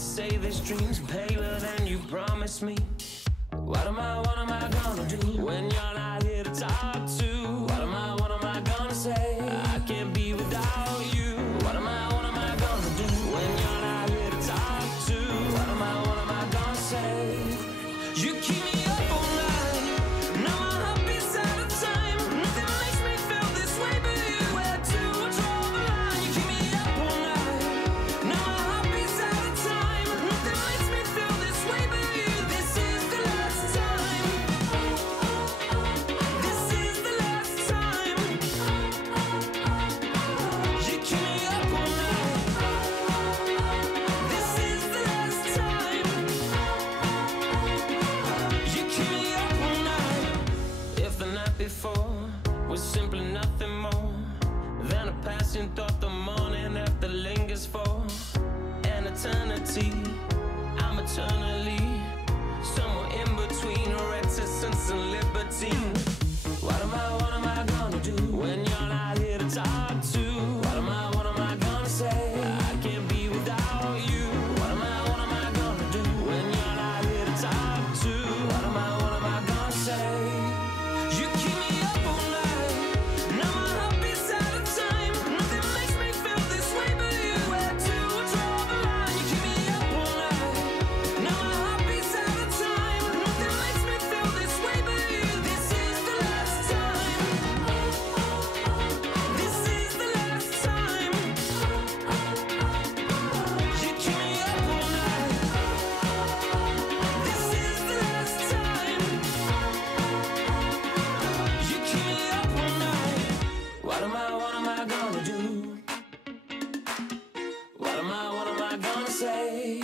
say this dream's paler than you promised me. What am I gonna do when you're not here to talk to? What am I gonna say? I can't be without you. What am I gonna do when you're not here to talk to? What am I gonna say? You keep me up all night. Now my heart beats out of time. Nothing makes me feel this way but you. Where to draw the line? You keep me up all night. Now my heart beats out of time. Nothing makes me feel this way but you. This is the last time. This is the last time. You keep me up all night. This is the last time. You keep me up all night. If the night before was simply nothing more than a passing thought, the morning after lingers for an eternity. I'm eternally somewhere in between reticence and libertine. What am I gonna do when you're not here to talk to? What am I gonna say? I can't be without you. What am I gonna do when you're not here to talk to? What am I gonna say? You keep me up all night. Now my heart beats out of time. Nothing makes me feel this way but you. Where to draw the line? You keep me up all night. Now my heart beats out of time. Nothing makes me feel this way but you. This is the last time. This is the last time. You keep me up all night. This is the last time. You keep me up all night. What am I gonna do? What am I gonna say?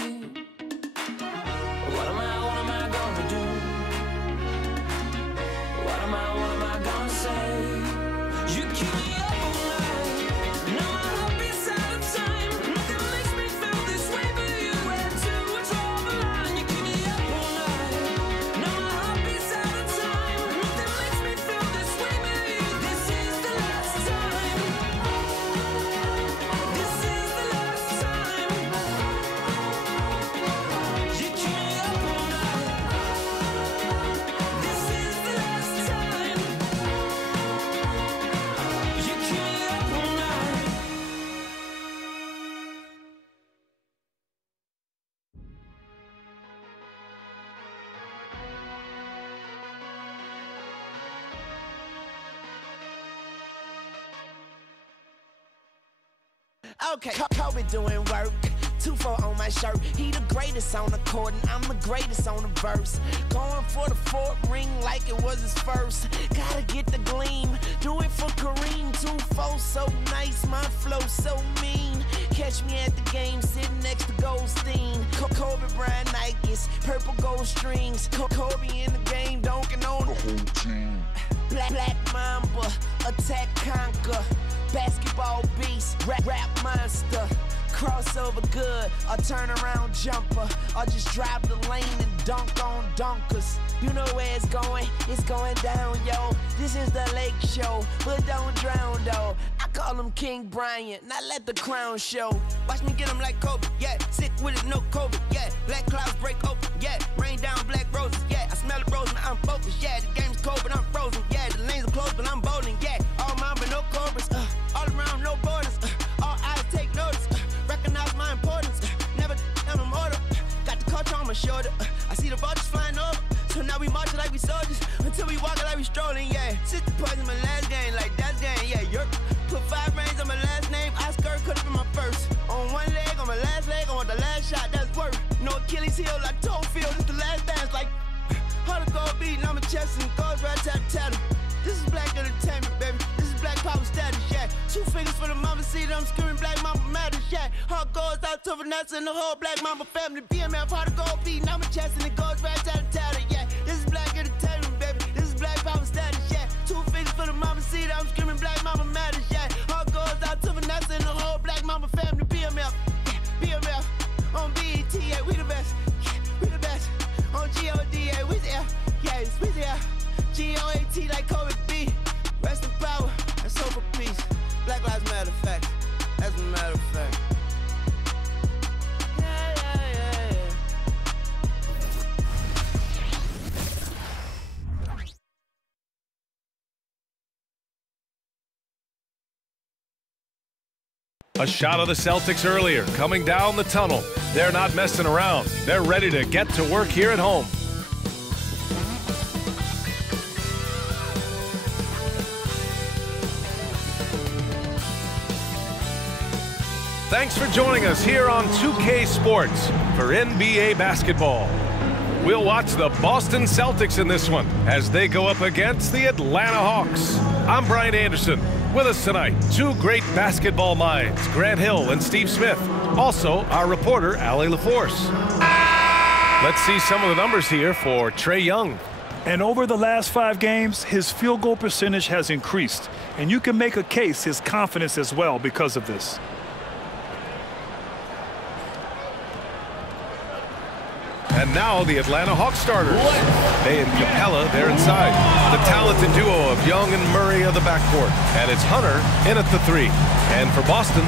What am I gonna do? What am I gonna say? You keep me up all night. Now my heart beats out of time. Nothing makes me feel this way but you. Where to draw the line? You keep me up all night. Now my heart beats out of time. Nothing makes me feel this way but you. This is the last time. This is the last time. You keep me up all night. This is the last time. You keep me up all night. Okay, Kobe doing work. 2-4 on my shirt. He the greatest on the court, and I'm the greatest on the verse. Going for the fourth ring like it was his first. Gotta get the gleam. Do it for Kareem. 2-4 so nice, my flow so mean. Catch me at the game, sitting next to Goldstein. Kobe Bryant Nikes, purple gold strings. Kobe in the game, dunking on the whole team. Black Mamba, attack conquer. Basketball beast, rap monster. Crossover good, a turnaround jumper. Or just drive the lane and dunk on dunkers. You know where it's going down, yo. This is the Lake Show, but don't drown, though. I call him King Bryant, now let the crown show. Watch me get him like Kobe, yeah. Sick with it, no COVID, yeah. Black clouds break open, yeah. Rain down black roses, yeah. I smell the rose and I'm focused, yeah. The game's cold, but I'm frozen, yeah. The lanes are closed, but I'm bowling, yeah. All mine, but no cobras, all around, no borders, all eyes take notice, recognize my importance, never down on order. Got the culture on my shoulder, I see the vultures flying over. So now we marching like we soldiers, until we walking like we strolling, yeah. 60 points in my last game, like that's game, yeah. Yerp. Put 5 rings on my last name, Oscar could've been my first. On one leg, on my last leg, I want the last shot, that's worth. No Achilles heel, like toe field, it's the last dance, like hard to go beating on my chest and goes right tat. This is black entertainment, baby. This is black power status, yeah. 2 fingers for the mama, see them screaming black mama matters, yeah. Heart goes out to Vanessa and the whole black mama family. BMF, hard to go beating on my chest and it goes right tat. Yeah. This is black entertainment, baby. This is black power status, yeah. 2 fingers for the mama, see them screaming black mama matters, yeah. Heart goes out to Vanessa and the whole black mama family. BMF, yeah. BMF, on BET, yeah. We the best, yeah. We the best. On GOD, yeah. We there, yeah. We there. GOAT like Kobe B. Rest in power, that's hope for peace. Black Lives Matter, fact. As a matter of fact. Yeah. A shot of the Celtics earlier, coming down the tunnel. They're not messing around. They're ready to get to work here at home. Thanks for joining us here on 2K Sports for NBA basketball. We'll watch the Boston Celtics in this one as they go up against the Atlanta Hawks. I'm Brian Anderson. With us tonight, two great basketball minds, Grant Hill and Steve Smith. Also, our reporter, Allie LaForce. Let's see some of the numbers here for Trae Young. And over the last 5 games, his field goal percentage has increased. And you can make a case his confidence as well because of this. And now the Atlanta Hawks starters. They and Capella, they're inside. The talented duo of Young and Murray of the backcourt. And it's Hunter in at the 3. And for Boston,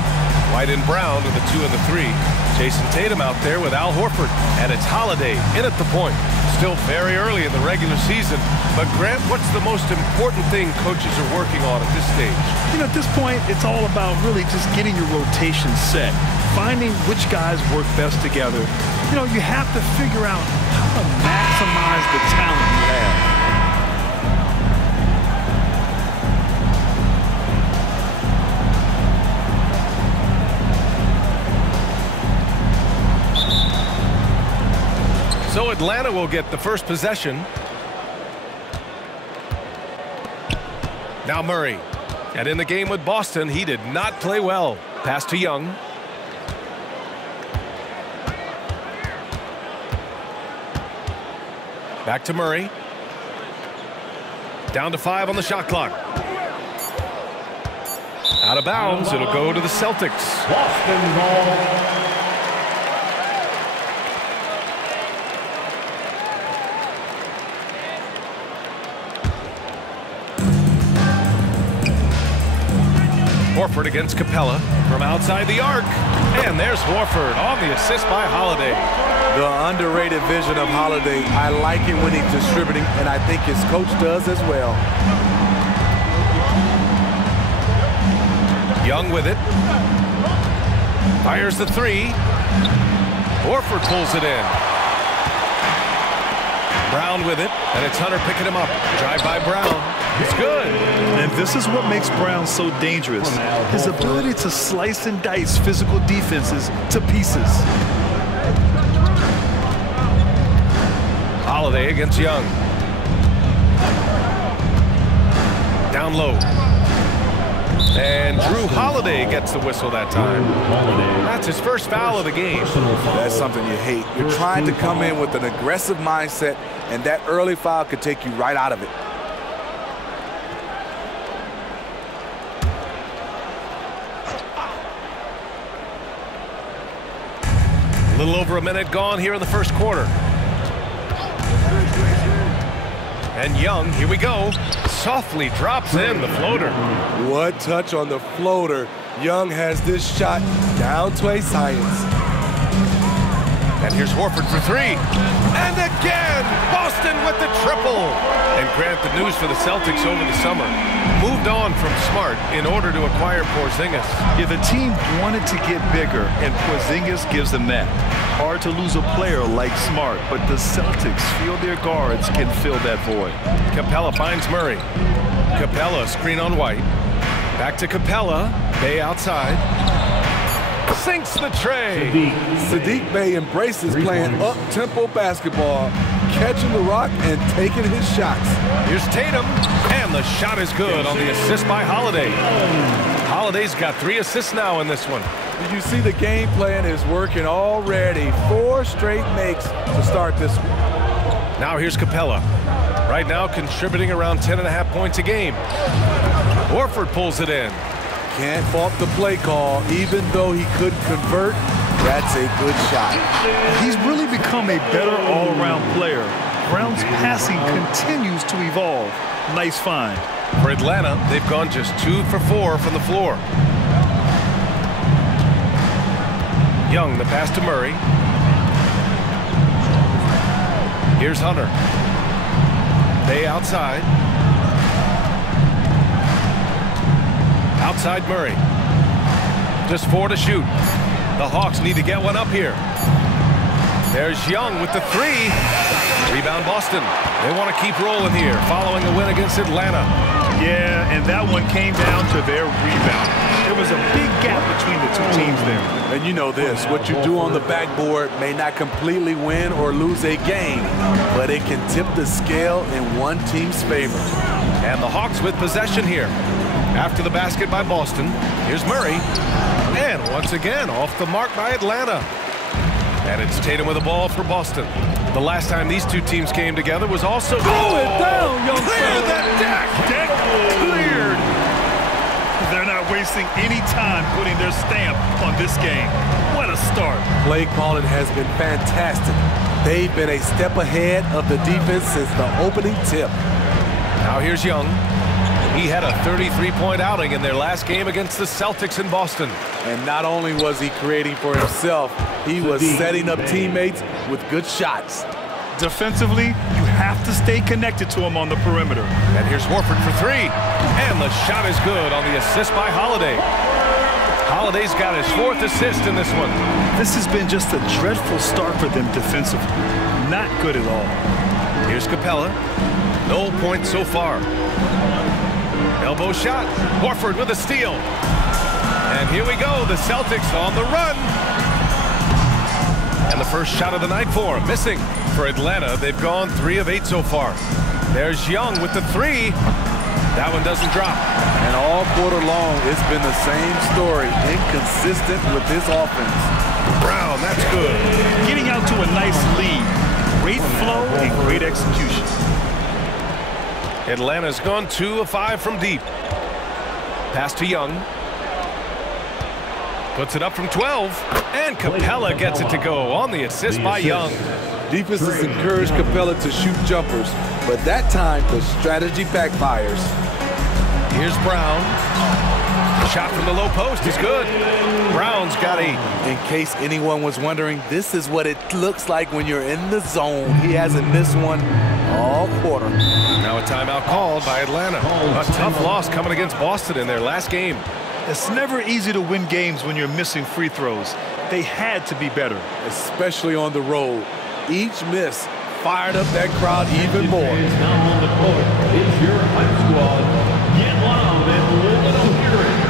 White and Brown are the 2 and the 3. Jayson Tatum out there with Al Horford. And it's Holiday in at the point. Still very early in the regular season. But Grant, what's the most important thing coaches are working on at this stage? You know, at this point, it's all about really just getting your rotation set. Finding which guys work best together. You know, you have to figure out how to maximize the talent you have. So Atlanta will get the first possession. Now Murray. And in the game with Boston, he did not play well. Pass to Young. Back to Murray. Down to 5 on the shot clock. Out of bounds. It'll go to the Celtics. Boston ball. Horford against Capella from outside the arc. And there's Horford on the assist by Holiday. The underrated vision of Holiday. I like it when he's distributing, and I think his coach does as well. Young with it. Fires the 3. Horford pulls it in. Brown with it, and it's Hunter picking him up. Drive by Brown. It's good. And this is what makes Brown so dangerous. His ability to slice and dice physical defenses to pieces. Holiday against Young. Down low. And Drew Holiday gets the whistle that time. That's his first foul of the game. That's something you hate. You're trying to come in with an aggressive mindset, and that early foul could take you right out of it. A little over a minute gone here in the first quarter. And Young, here we go, softly drops in the floater. What touch on the floater. Young has this shot down to a science. And here's Horford for 3. And again, Boston with the triple. And Grant, the news for the Celtics over the summer, moved on from Smart in order to acquire Porzingis. Yeah, the team wanted to get bigger, and Porzingis gives them that. Hard to lose a player like Smart, but the Celtics feel their guards can fill that void. Capella finds Murray. Capella, screen on White. Back to Capella. Bay outside. Sinks the tray. Saddiq Bey embraces playing up-tempo basketball, catching the rock and taking his shots. Here's Tatum, and the shot is good on the assist by Holiday. Holiday's got 3 assists now in this one. Did you see the game plan is working already? 4 straight makes to start this one. Now here's Capella. Right now contributing around 10.5 points a game. Horford pulls it in. Can't fault the play call, even though he couldn't convert. That's a good shot. He's really become a better all-around player. Brown's passing continues to evolve. Nice find. For Atlanta, they've gone just 2 for 4 from the floor. Young, the pass to Murray. Here's Hunter. Bay outside. Outside Murray. Just 4 to shoot. The Hawks need to get one up here. There's Young with the 3. Rebound Boston. They want to keep rolling here following a win against Atlanta. Yeah, and that one came down to their rebound. There was a big gap between the two teams there. And you know this, what you do on the backboard may not completely win or lose a game, but it can tip the scale in one team's favor. And the Hawks with possession here. After the basket by Boston, here's Murray. And once again, off the mark by Atlanta. And it's Tatum with the ball for Boston. The last time these two teams came together was also... down, young clear that deck! Deck cleared! They're not wasting any time putting their stamp on this game. What a start. Play calling has been fantastic. They've been a step ahead of the defense since the opening tip. Now here's Young. He had a 33-point outing in their last game against the Celtics in Boston. And not only was he creating for himself, he was setting up teammates with good shots. Defensively, you have to stay connected to him on the perimeter. And here's Horford for 3. And the shot is good on the assist by Holiday. Holiday's got his 4th assist in this one. This has been just a dreadful start for them defensively. Not good at all. Here's Capella. No points so far. Elbow shot. Horford with a steal. And here we go. The Celtics on the run. And the first shot of the night for him. Missing. For Atlanta, they've gone 3 of 8 so far. There's Young with the 3. That one doesn't drop. And all quarter long, it's been the same story. Inconsistent with his offense. Brown, that's good. Getting out to a nice lead. Great flow and great execution. Atlanta's gone 2 of 5 from deep. Pass to Young. Puts it up from 12. And Capella gets it to go on the assist by Young. Defenses encourage Capella to shoot jumpers, but that time the strategy backfires. Here's Brown. Shot from the low post is good. Brown's got 8. In case anyone was wondering, this is what it looks like when you're in the zone. He hasn't missed one all quarter. Now a timeout called by Atlanta. A tough loss coming against Boston in their last game. It's never easy to win games when you're missing free throws. They had to be better. Especially on the road. Each miss fired up that crowd even more. Now on the court, it's your hype squad. Get loud and let them hear it.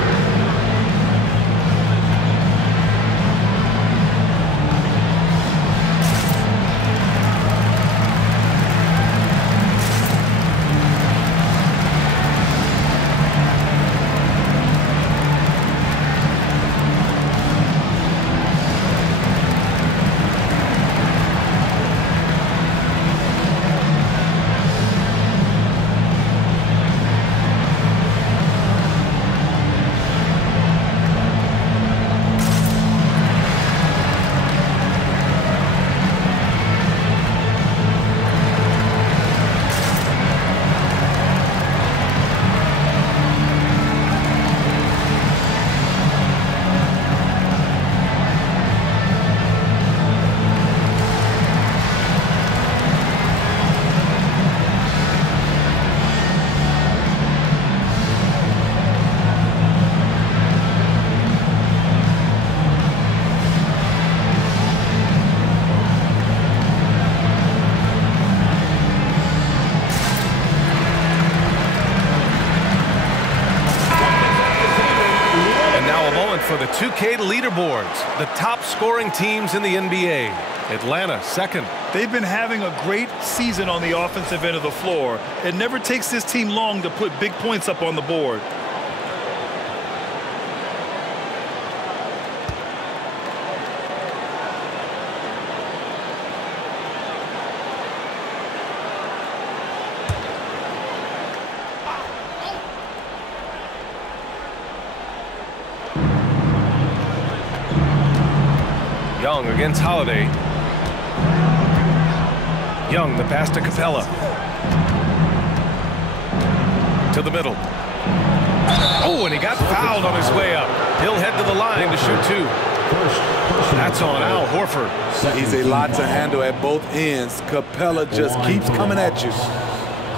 For the 2K leaderboards, the top scoring teams in the NBA. Atlanta, 2nd. They've been having a great season on the offensive end of the floor. It never takes this team long to put big points up on the board. Young against Holiday. Young, the pass to Capella. To the middle. Oh, and he got fouled on his way up. He'll head to the line to shoot 2. That's on Al Horford. He's a lot to handle at both ends. Capella just keeps coming at you.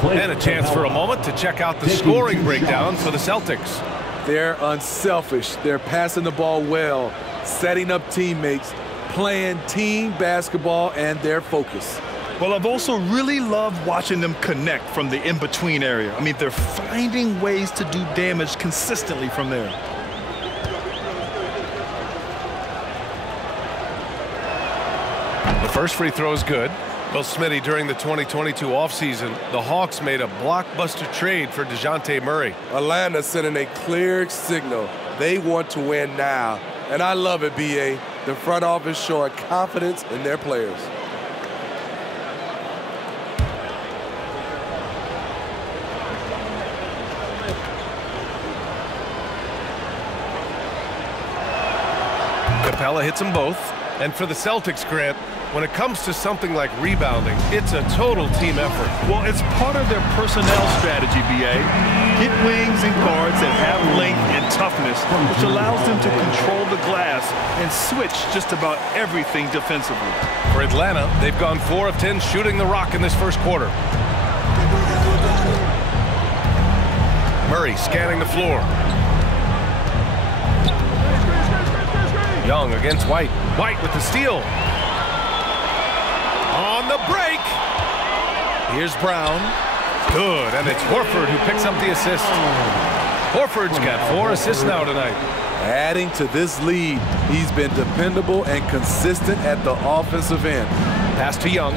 And a chance for a moment to check out the scoring breakdown for the Celtics. They're unselfish. They're passing the ball well, setting up teammates, playing team basketball, and their focus. Well, I've also really loved watching them connect from the in-between area. I mean, they're finding ways to do damage consistently from there. The first free throw is good. Well, Smitty, during the 2022 offseason, the Hawks made a blockbuster trade for DeJounte Murray. Atlanta sending a clear signal. They want to win now. And I love it, B.A. The front office showing confidence in their players. Capella hits them both. And for the Celtics, Grant, when it comes to something like rebounding, it's a total team effort. Well, it's part of their personnel strategy, B.A. Get wings and guards that have length and toughness, which allows them to control the glass and switch just about everything defensively. For Atlanta, they've gone 4 of 10 shooting the rock in this first quarter. Murray scanning the floor. Young against White. White with the steal. On the break. Here's Brown. Good, and it's Horford who picks up the assist. Horford's got 4 assists now tonight. Adding to this lead, he's been dependable and consistent at the offensive end. Pass to Young.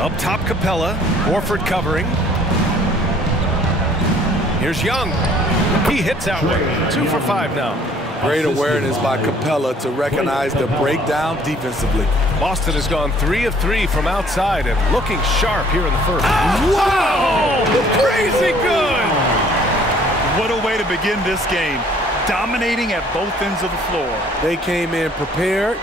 Up top, Capella. Horford covering. Here's Young. He hits that one. 2 for 5 now. Great awareness by Capella to recognize the breakdown defensively. Boston has gone 3 of 3 from outside and looking sharp here in the first. Wow! Crazy good! What a way to begin this game. Dominating at both ends of the floor. They came in prepared,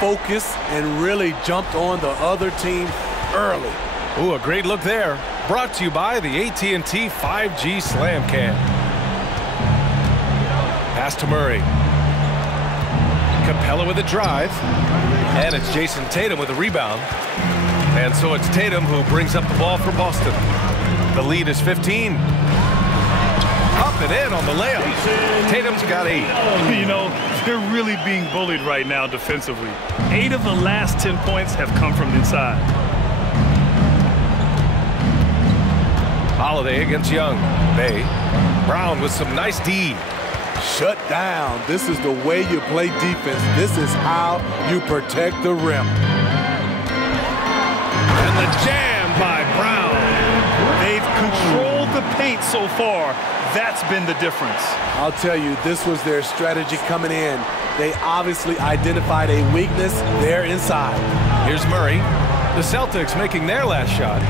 focused, and really jumped on the other team early. Ooh, a great look there. Brought to you by the AT&T 5G Slam Cam. Pass to Murray. Capella with a drive. And it's Jayson Tatum with a rebound. And so it's Tatum who brings up the ball for Boston. The lead is 15. Up and in on the layup. Tatum's got 8. You know, they're really being bullied right now defensively. 8 of the last 10 points have come from inside. Holiday against Young. Bay. Brown with some nice D. Shut down. This is the way you play defense. This is how you protect the rim. And the jam by Brown. They've controlled the paint so far. That's been the difference. I'll tell you, this was their strategy coming in. They obviously identified a weakness there inside. Here's Murray. The Celtics making their last shot.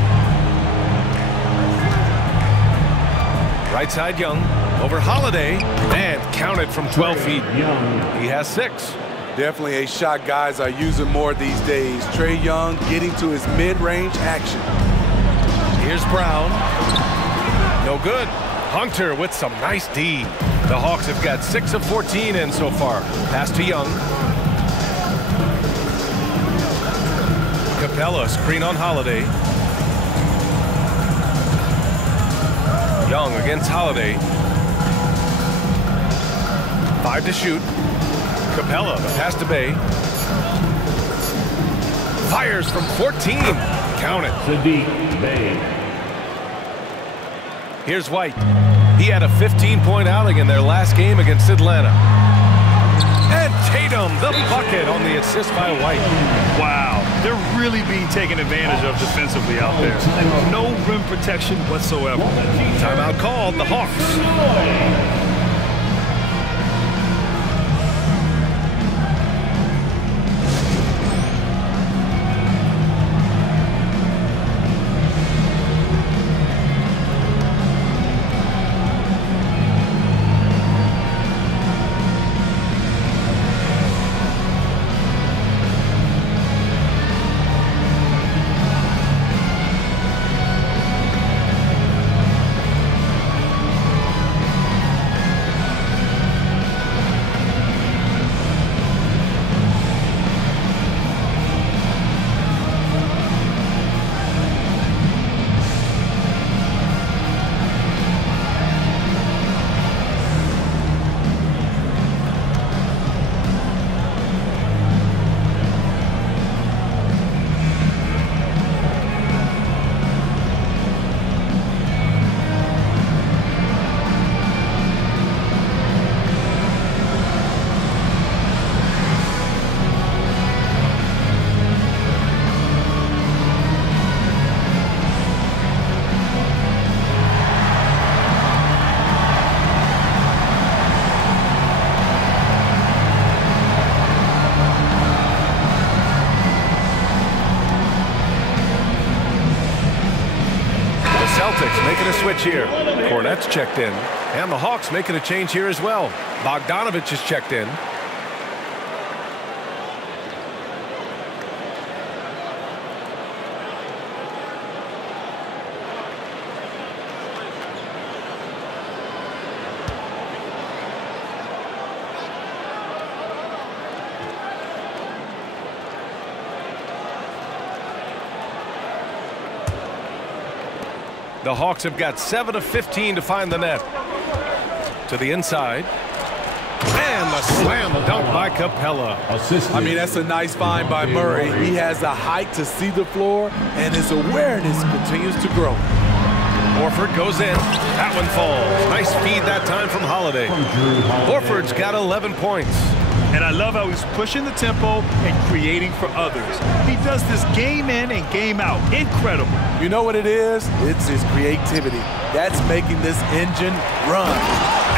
Right side Young. Over Holiday, and counted from 12 feet. He has 6. Definitely a shot guys are using more these days. Trae Young getting to his mid-range action. Here's Brown. No good. Hunter with some nice D. The Hawks have got 6 of 14 in so far. Pass to Young. Capella screen on Holiday. Young against Holiday. 5 to shoot. Capella, the pass to Bay. Fires from 14. Count it. Saddiq Bay. Here's White. He had a 15-point outing in their last game against Atlanta. And Tatum, the bucket on the assist by White. Wow, they're really being taken advantage of defensively out there. No rim protection whatsoever. Timeout called, the Hawks. a switch here. Cornette's checked in. And the Hawks making a change here as well. Bogdanovich is checked in. The Hawks have got 7 of 15 to find the net. To the inside. And the slam dunk by Capella. I mean, that's a nice find by Murray. He has the height to see the floor, and his awareness continues to grow. Horford goes in. That one falls. Nice feed that time from Holiday. Horford's got 11 points. And I love how he's pushing the tempo and creating for others. He does this game in and game out. Incredible. You know what it is? It's his creativity. That's making this engine run.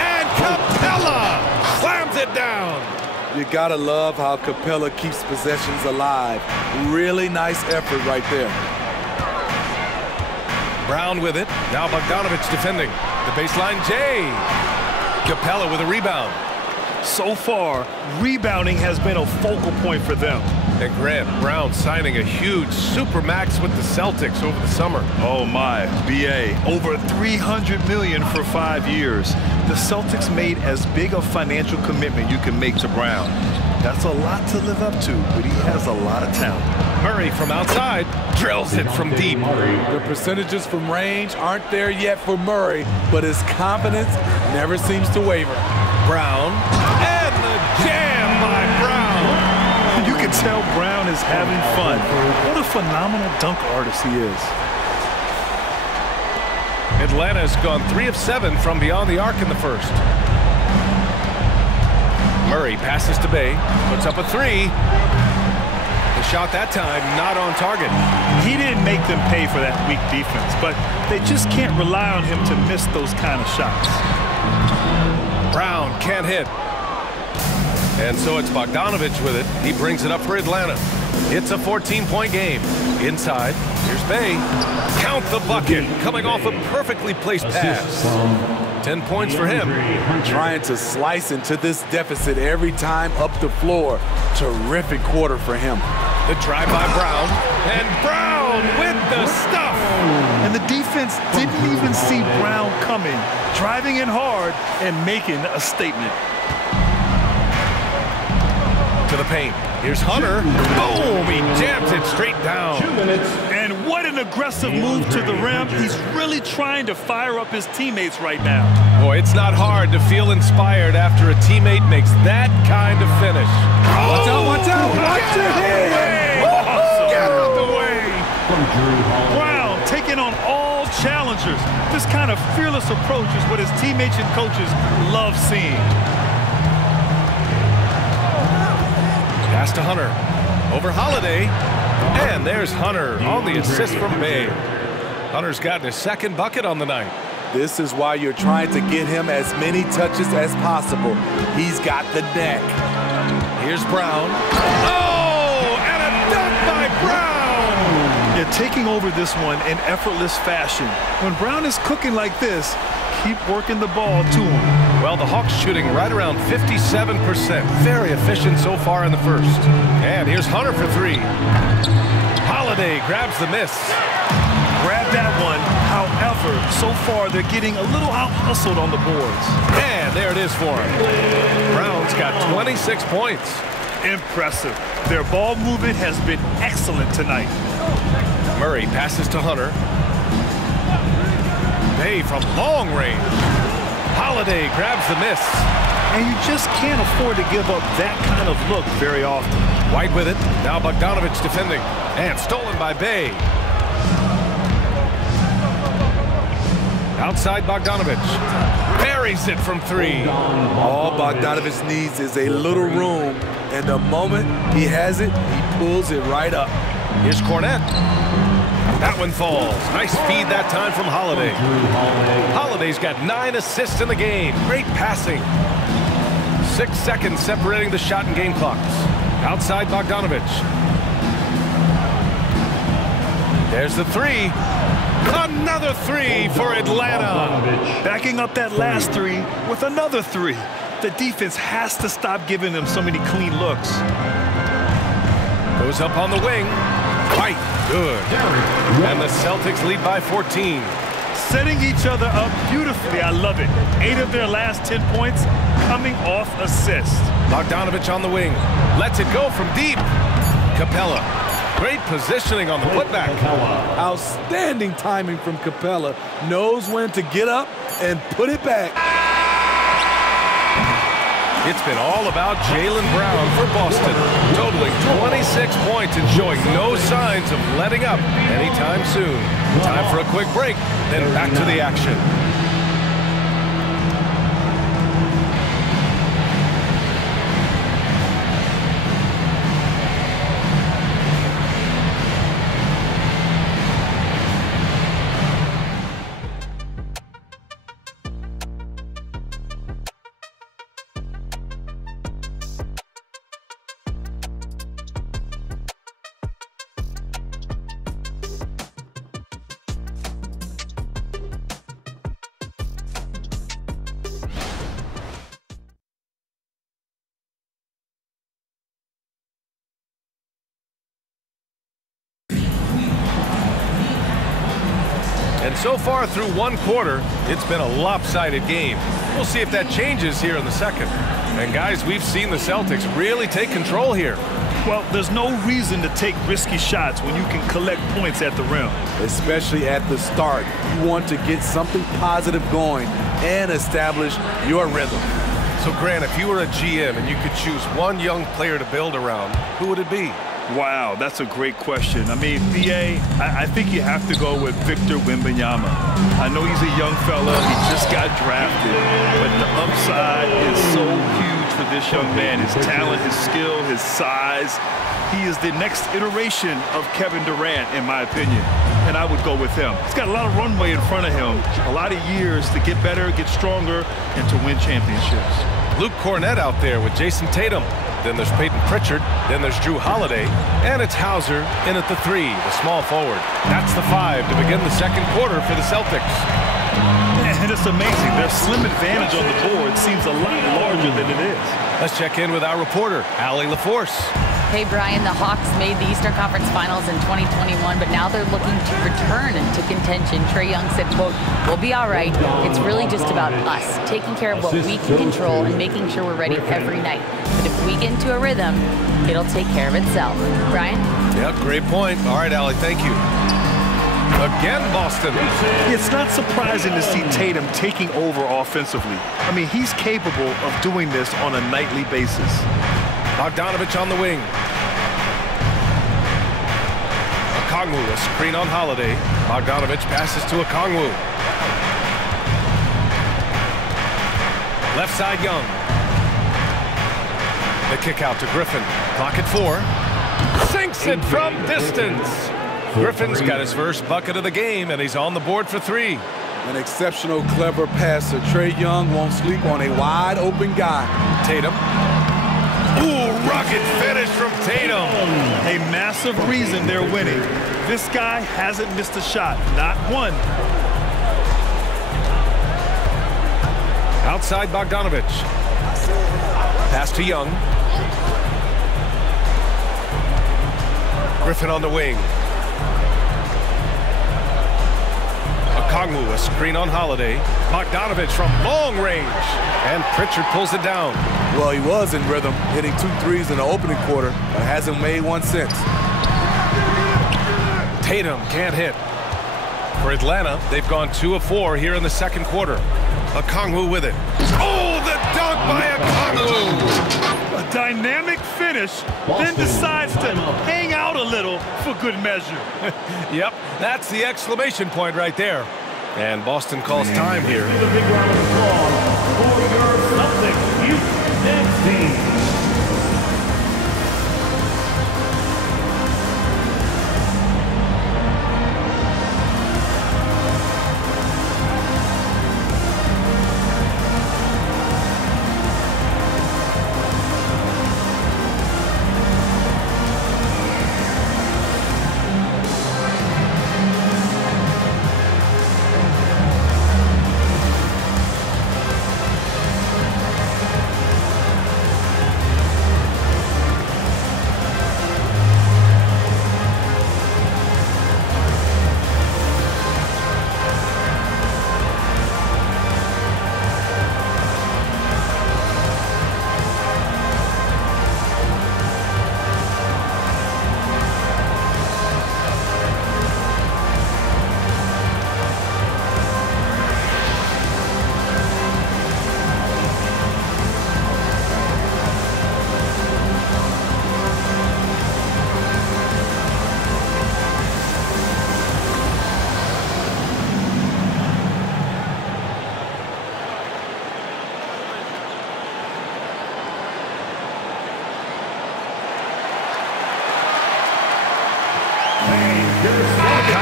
And Capella slams it down. You gotta love how Capella keeps possessions alive. Really nice effort right there. Brown with it. Now Bogdanovich defending. The baseline, Jay. Capella with a rebound. So far, rebounding has been a focal point for them. And Grant, Brown signing a huge supermax with the Celtics over the summer. Oh my, BA, over $300 million for 5 years. The Celtics made as big a financial commitment you can make to Brown. That's a lot to live up to, but he has a lot of talent. Murray from outside drills it from deep. The percentages from range aren't there yet for Murray, but his confidence never seems to waver. Brown, and the jam by Brown. You can tell Brown is having fun. What a phenomenal dunk artist he is. Atlanta's gone 3 of 7 from beyond the arc in the first. Murray passes to Bay, puts up a 3. The shot that time not on target. He didn't make them pay for that weak defense, but they just can't rely on him to miss those kind of shots. Brown can't hit. And so it's Bogdanovich with it. He brings it up for Atlanta. It's a 14-point game. Inside, here's Bay. Count the bucket, coming off a perfectly placed pass. 10 points for him. Trying to slice into this deficit every time up the floor. Terrific quarter for him. The drive by Brown. And Brown with the stuff. And the defense didn't even see Brown coming. Driving in hard and making a statement. To the paint. Here's Hunter. Boom! He jams it straight down. 2 minutes. And what an aggressive move to the rim. He's really trying to fire up his teammates right now. Boy, it's not hard to feel inspired after a teammate makes that kind of finish. Watch out, watch out, watch your head! Awesome. Get out the way! Brown taking on all challengers. This kind of fearless approach is what his teammates and coaches love seeing. Pass to Hunter. Over Holiday. And there's Hunter on the assist from Bay. Hunter's gotten his second bucket on the night. This is why you're trying to get him as many touches as possible. He's got the neck. Here's Brown. Oh! And a dunk by Brown! They're taking over this one in effortless fashion. When Brown is cooking like this, keep working the ball to him. Well, the Hawks shooting right around 57%. Very efficient so far in the first. And here's Hunter for 3. Holiday grabs the miss. Grab that one. However, so far they're getting a little out-hustled on the boards. And there it is for him. Brown's got 26 points. Impressive. Their ball movement has been excellent tonight. Murray passes to Hunter. Bay from long range. Holiday grabs the miss. And you just can't afford to give up that kind of look very often. White with it. Now Bogdanovich defending. And stolen by Bay. Outside Bogdanovich. Buries it from 3. All Bogdanovich needs is a little room. And the moment he has it, he pulls it right up. Here's Cornette. That one falls. Nice feed that time from Holiday. Holiday's got 9 assists in the game. Great passing. 6 seconds separating the shot and game clocks. Outside Bogdanovich. There's the 3. Another three for Atlanta. Backing up that last three with another three. The defense has to stop giving them so many clean looks. Goes up on the wing. Right, good. And the Celtics lead by 14. Setting each other up beautifully. I love it. 8 of their last 10 points coming off assists. Bogdanovich on the wing. Lets it go from deep. Capella. Great positioning on the putback. Outstanding timing from Capella. Knows when to get up and put it back. It's been all about Jaylen Brown for Boston, totaling 26 points and showing no signs of letting up anytime soon. Time for a quick break, then back to the action. And so far through one quarter, it's been a lopsided game. We'll see if that changes here in the second. And guys, we've seen the Celtics really take control here. Well, there's no reason to take risky shots when you can collect points at the rim. Especially at the start. You want to get something positive going and establish your rhythm. So, Grant, if you were a GM and you could choose one young player to build around, who would it be? Wow, that's a great question. I mean, BA, I think you have to go with Victor Wembanyama. I know he's a young fella. He just got drafted. But the upside is so huge for this young man. His talent, his skill, his size. He is the next iteration of Kevin Durant, in my opinion. And I would go with him. He's got a lot of runway in front of him. A lot of years to get better, get stronger, and to win championships. Luke Cornett out there with Jayson Tatum. Then there's Peyton Pritchard. Then there's Drew Holiday. And it's Hauser in at the 3, the small forward. That's the 5 to begin the second quarter for the Celtics. And it's amazing. Their slim advantage on the board seems a lot larger than it is. Let's check in with our reporter, Allie LaForce. Hey, Brian, the Hawks made the Eastern Conference Finals in 2021, but now they're looking to return into contention. Trae Young said, quote, "We'll be all right. It's really just about us, taking care of what we can control and making sure we're ready every night. But if we get into a rhythm, it'll take care of itself." Brian? Yep, great point. All right, Allie, thank you. Again, Boston. It's not surprising to see Tatum taking over offensively. I mean, he's capable of doing this on a nightly basis. Bogdanovich on the wing. Okongwu, a screen on Holiday. Bogdanovich passes to Okongwu. Left side, Young. The kick out to Griffin. Clock at 4. Sinks it from distance. Griffin's got his first bucket of the game, and he's on the board for 3. An exceptional, clever passer. Trae Young won't sleep on a wide open guy. Tatum. Ooh, rocket finish from Tatum. A massive reason they're winning. This guy hasn't missed a shot, not one. Outside Bogdanovich. Pass to Young. Griffin on the wing. Okongwu, a screen on Holiday. Bogdanovich from long range. And Pritchard pulls it down. Well, he was in rhythm, hitting 2 threes in the opening quarter, but hasn't made one since. Tatum can't hit. For Atlanta, they've gone 2 of 4 here in the second quarter. Okongwu with it. Oh, the dunk by Okongwu! A dynamic finish, then decides to hang out a little for good measure. Yep, that's the exclamation point right there. And Boston calls time here. A big round of applause for your Celtics Houston team.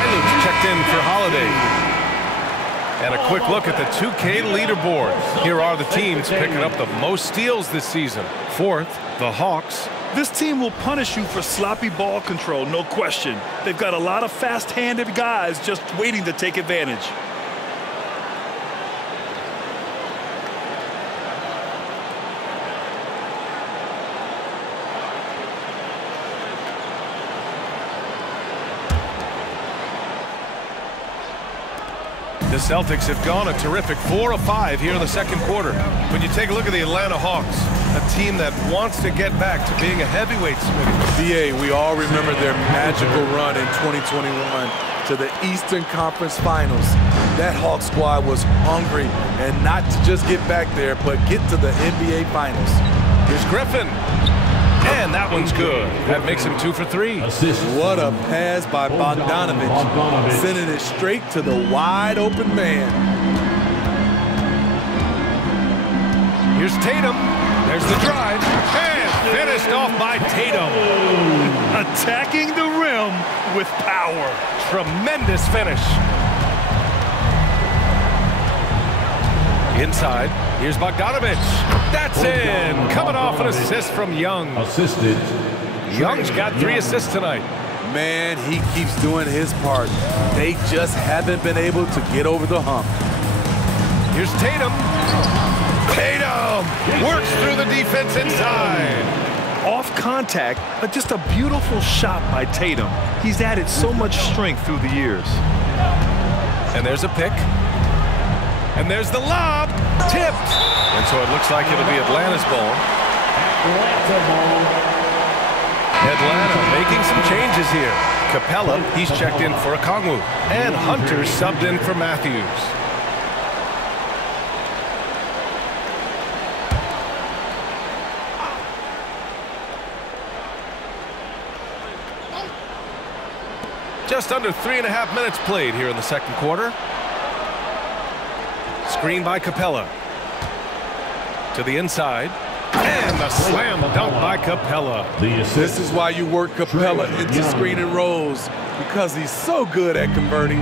Shiloh's checked in for Holiday. And a quick look at the 2K leaderboard. Here are the teams picking up the most steals this season. Fourth, the Hawks. This team will punish you for sloppy ball control, no question. They've got a lot of fast-handed guys just waiting to take advantage. The Celtics have gone a terrific 4 of 5 here in the second quarter. When you take a look at the Atlanta Hawks, a team that wants to get back to being a heavyweight, DA, we all remember their magical run in 2021 to the Eastern Conference Finals. That Hawk squad was hungry, and not to just get back there, but get to the NBA Finals. Here's Griffin. And that one's good. That makes him 2 for 3. What a pass by Bogdanovic, sending it straight to the wide open man. Here's Tatum. There's the drive. And finished off by Tatum. Attacking the rim with power. Tremendous finish. Inside, here's Bogdanovic. That's in. Coming off an assist from Young. Assisted. Young's got 3 assists tonight. Man, he keeps doing his part. They just haven't been able to get over the hump. Here's Tatum. Tatum works through the defense inside. Off contact, but just a beautiful shot by Tatum. He's added so much strength through the years. And there's a pick. And there's the lob. Tipped. And so it looks like it'll be Atlanta's ball. Atlanta making some changes here. Capella, he's checked in for Okongwu. And Hunter subbed in for Matthews. Just under 3.5 minutes played here in the second quarter. Screen by Capella. To the inside. And the slam dunk by Capella. This is why you work Capella into screen and rolls, because he's so good at converting.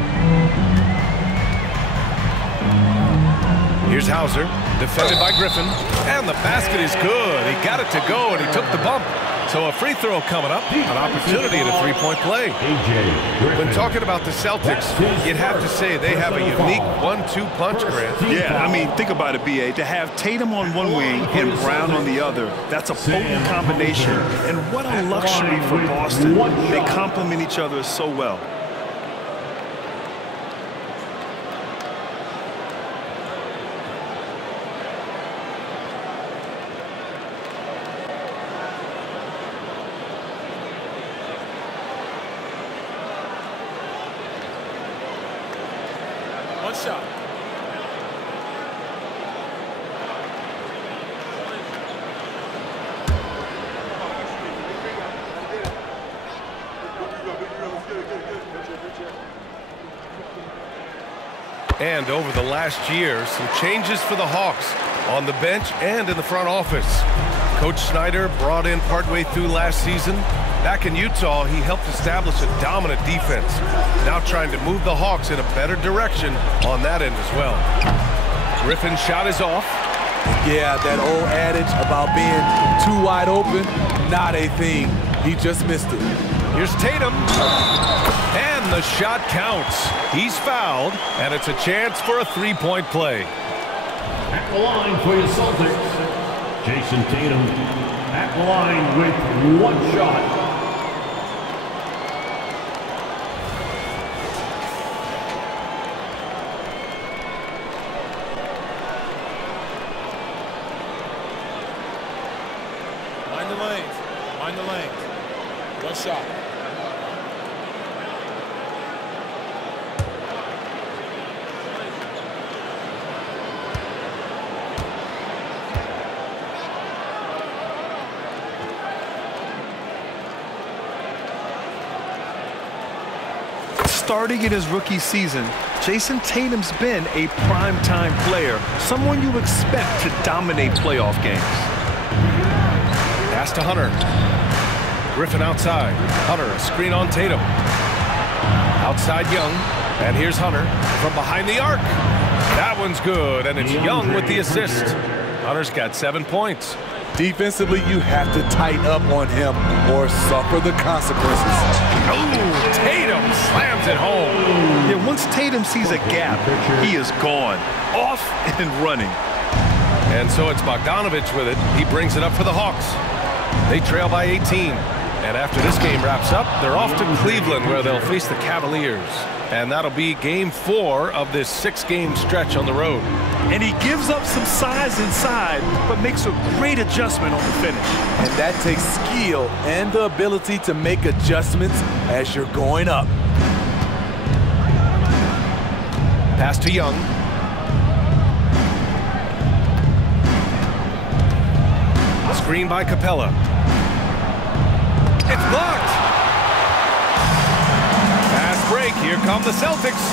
Here's Hauser, defended by Griffin. And the basket is good. He got it to go, and he took the bump. So a free throw coming up, an opportunity at a three-point play. When talking about the Celtics, you'd have to say they have a unique 1-2 punch, Grant. Yeah, I mean, think about it, B.A. To have Tatum on one wing and Brown on the other, that's a potent combination. And what a luxury for Boston. They complement each other so well. One shot. And over the last year, some changes for the Hawks on the bench and in the front office. Coach Snyder brought in partway through last season. Back in Utah, he helped establish a dominant defense. Now trying to move the Hawks in a better direction on that end as well. Griffin's shot is off. Yeah, that old adage about being too wide open, not a thing. He just missed it. Here's Tatum. And the shot counts. He's fouled, and it's a chance for a three-point play. At the line for your Celtics, Jayson Tatum at the line with one shot. Mind the lanes. Mind the lanes. One shot. Starting in his rookie season, Jayson Tatum's been a prime-time player, someone you expect to dominate playoff games. Pass to Hunter. Griffin outside. Hunter, a screen on Tatum. Outside Young, and here's Hunter from behind the arc. That one's good, and it's Young with the assist. Hunter's got 7 points. Defensively, you have to tighten up on him or suffer the consequences. Oh, Tatum slams it home. Yeah, once Tatum sees a gap, he is gone, off and running. And so it's Bogdanovich with it. He brings it up for the Hawks. They trail by 18. And after this game wraps up, they're off to Cleveland, where they'll face the Cavaliers. And that'll be game 4 of this 6-game stretch on the road. And he gives up some size inside, but makes a great adjustment on the finish. And that takes skill and the ability to make adjustments as you're going up. Pass to Young. Screen by Capella. It's blocked. Fast break. Here come the Celtics.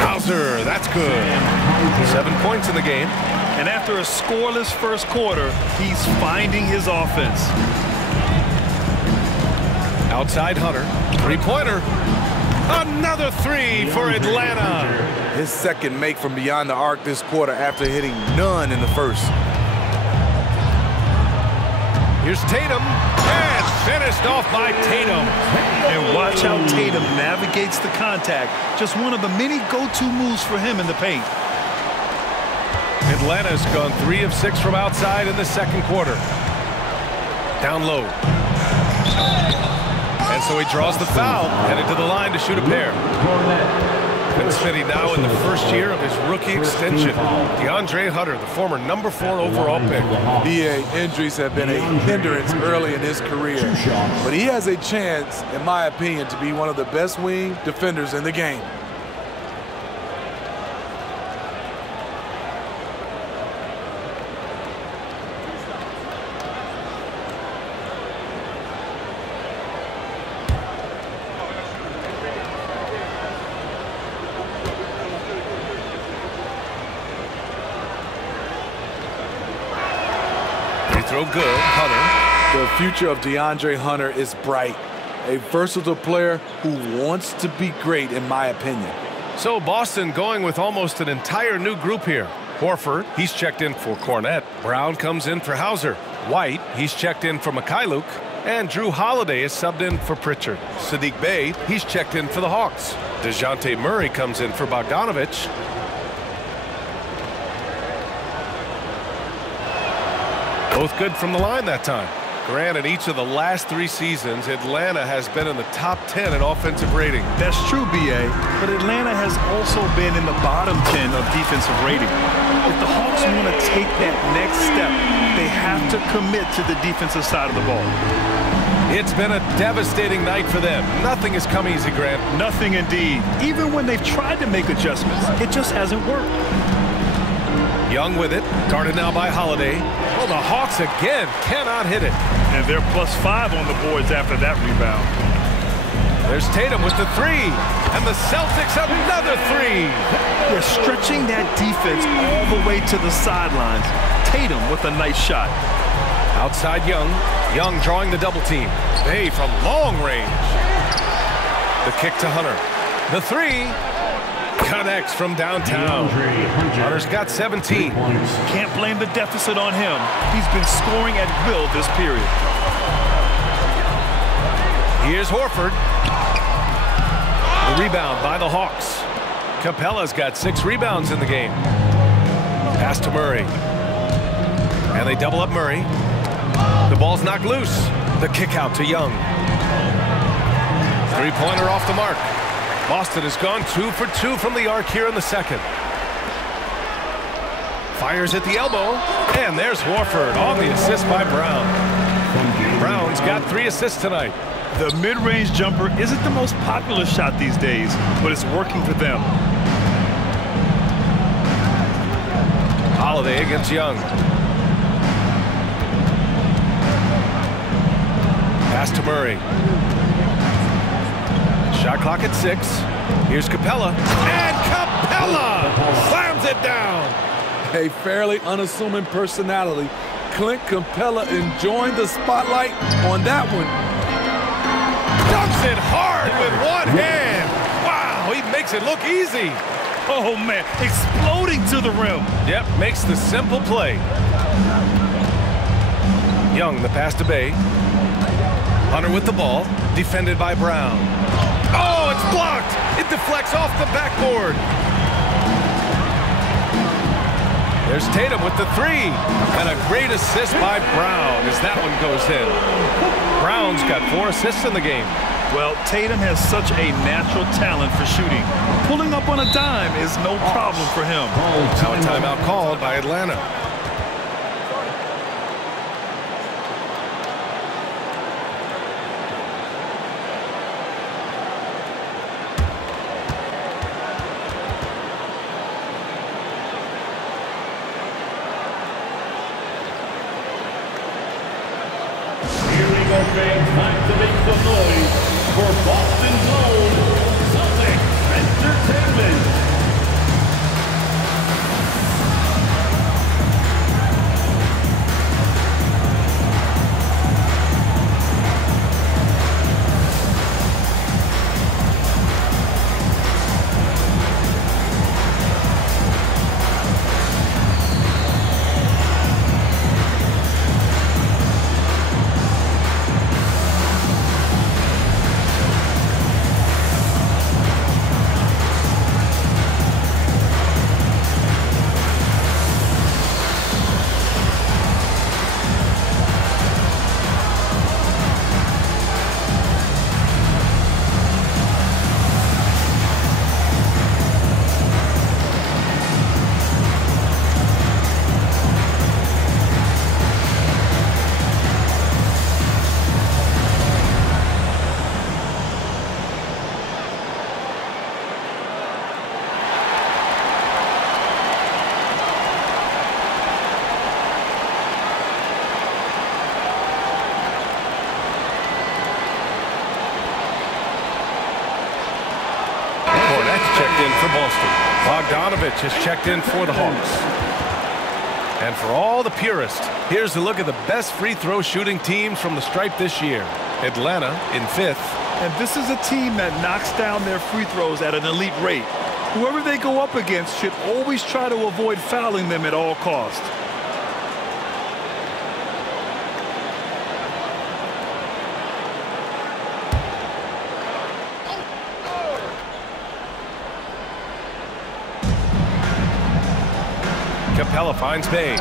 Hauser, that's good. 7 points in the game. And after a scoreless first quarter, he's finding his offense. Outside Hunter. Three-pointer. Another 3 for Atlanta. His second make from beyond the arc this quarter after hitting none in the first. Here's Tatum, and finished off by Tatum. And watch how Tatum navigates the contact. Just one of the many go-to moves for him in the paint. Atlanta's gone 3 of 6 from outside in the second quarter. Down low. And so he draws the foul, headed to the line to shoot a pair. Smitty now in the first year of his rookie extension. DeAndre Hunter, the former number 4 overall pick. BA, injuries have been a hindrance early in his career, but he has a chance, in my opinion, to be one of the best wing defenders in the game. Throw good, Hunter. The future of DeAndre Hunter is bright. A versatile player who wants to be great, in my opinion. So Boston going with almost an entire new group here. Horford, he's checked in for Cornette. Brown comes in for Hauser. White, he's checked in for Mikhailuk. And Drew Holiday is subbed in for Pritchard. Saddiq Bey, he's checked in for the Hawks. DeJounte Murray comes in for Bogdanovich. Both good from the line that time. Granted, each of the last 3 seasons, Atlanta has been in the top 10 in offensive rating. That's true, BA, but Atlanta has also been in the bottom 10 of defensive rating. If the Hawks want to take that next step, they have to commit to the defensive side of the ball. It's been a devastating night for them. Nothing has come easy, Grant. Nothing indeed. Even when they've tried to make adjustments, it just hasn't worked. Young with it, guarded now by Holiday. Well, the Hawks again cannot hit it. And they're +5 on the boards after that rebound. There's Tatum with the 3, and the Celtics another 3. They're stretching that defense all the way to the sidelines. Tatum with a nice shot. Outside Young. Young drawing the double team. Bey from long range. The kick to Hunter. The 3. Connects from downtown. Hunter's got 17. Can't blame the deficit on him. He's been scoring at will this period. Here's Horford. The rebound by the Hawks. Capella's got 6 rebounds in the game. Pass to Murray. And they double up Murray. The ball's knocked loose. The kick out to Young. 3-pointer off the mark. Boston has gone 2 for 2 from the arc here in the second. Fires at the elbow, and there's Horford on the assist by Brown. Brown's got 3 assists tonight. The mid-range jumper isn't the most popular shot these days, but it's working for them. Holiday against Young. Pass to Murray. Shot clock at 6. Here's Capella. And Capella slams it down. A fairly unassuming personality. Clint Capella enjoying the spotlight on that one. Dunks it hard with one hand. Oh, he makes it look easy. Oh, man, exploding to the rim. Yep, makes the simple play. Young, the pass to Bay. Hunter with the ball, defended by Brown. Oh, it's blocked. It deflects off the backboard. There's Tatum with the three. And a great assist by Brown as that one goes in. Brown's got 4 assists in the game. Well, Tatum has such a natural talent for shooting. Pulling up on a dime is no problem for him. Now a timeout called by Atlanta. Time to make some noise for Boston's own Celtics Entertainment. Checked in for Boston. Bogdanovich has checked in for the Hawks. And for all the purists, here's a look at the best free throw shooting teams from the stripe this year. Atlanta in 5th. And this is a team that knocks down their free throws at an elite rate. Whoever they go up against should always try to avoid fouling them at all costs. Capella finds Bay.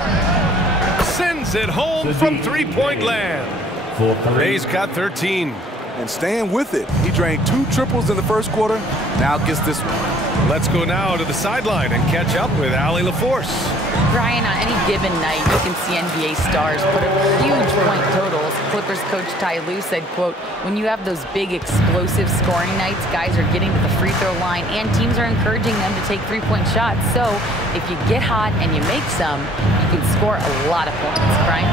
Sends it home from three-point land. Bay's got 13. And staying with it. He drained 2 triples in the first quarter. Now gets this one. Let's go now to the sideline and catch up with Allie LaForce. Brian, on any given night, you can see NBA stars put up huge point totals. Clippers coach Ty Lue said, quote, when you have those big explosive scoring nights, guys are getting to the free throw line and teams are encouraging them to take 3-point shots. So if you get hot and you make some, you can score a lot of points. Brian?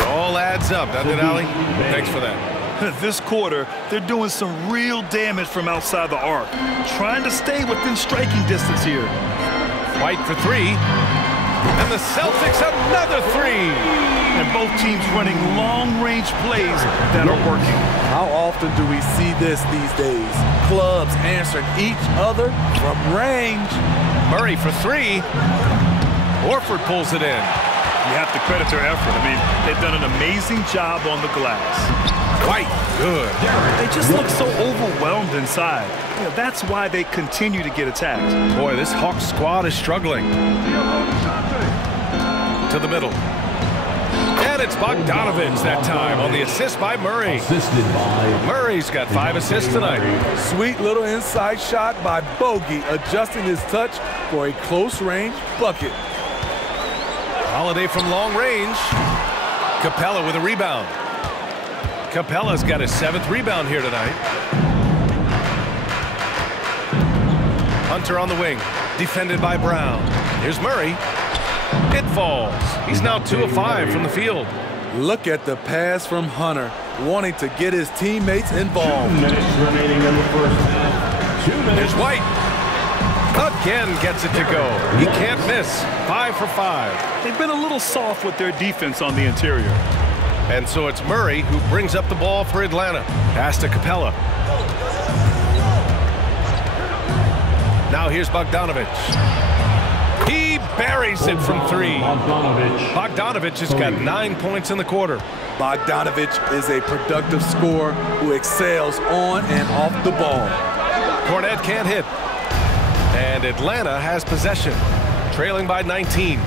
It all adds up, doesn't it, Allie? Thanks for that. This quarter, they're doing some real damage from outside the arc, trying to stay within striking distance here. White for 3, and the Celtics another 3. And both teams running long-range plays that are working. How often do we see this these days? Clubs answering each other from range. Murray for 3. Horford pulls it in. You have to credit their effort. I mean, they've done an amazing job on the glass. White, good. They just look so overwhelmed inside. You know, that's why they continue to get attacked. Boy, this Hawks squad is struggling. To the middle. And it's Bogdanovich that time on the assist by Murray. Assisted by Murray's got 5 assists tonight. Sweet little inside shot by Bogey, adjusting his touch for a close-range bucket. Holiday from long range. Capella with a rebound. Capella's got his 7th rebound here tonight. Hunter on the wing, defended by Brown. Here's Murray. It falls. He's now 2 of 5 from the field. Look at the pass from Hunter, wanting to get his teammates involved. 2 minutes remaining in the first half. 2 minutes. There's White. Again gets it to go. He can't miss. 5 for 5. They've been a little soft with their defense on the interior. And so it's Murray who brings up the ball for Atlanta. Pass to Capella. Now here's Bogdanovich. He buries it from 3. Bogdanovich has got 9 points in the quarter. Bogdanovich is a productive scorer who excels on and off the ball. Cornet can't hit. And Atlanta has possession, trailing by 19.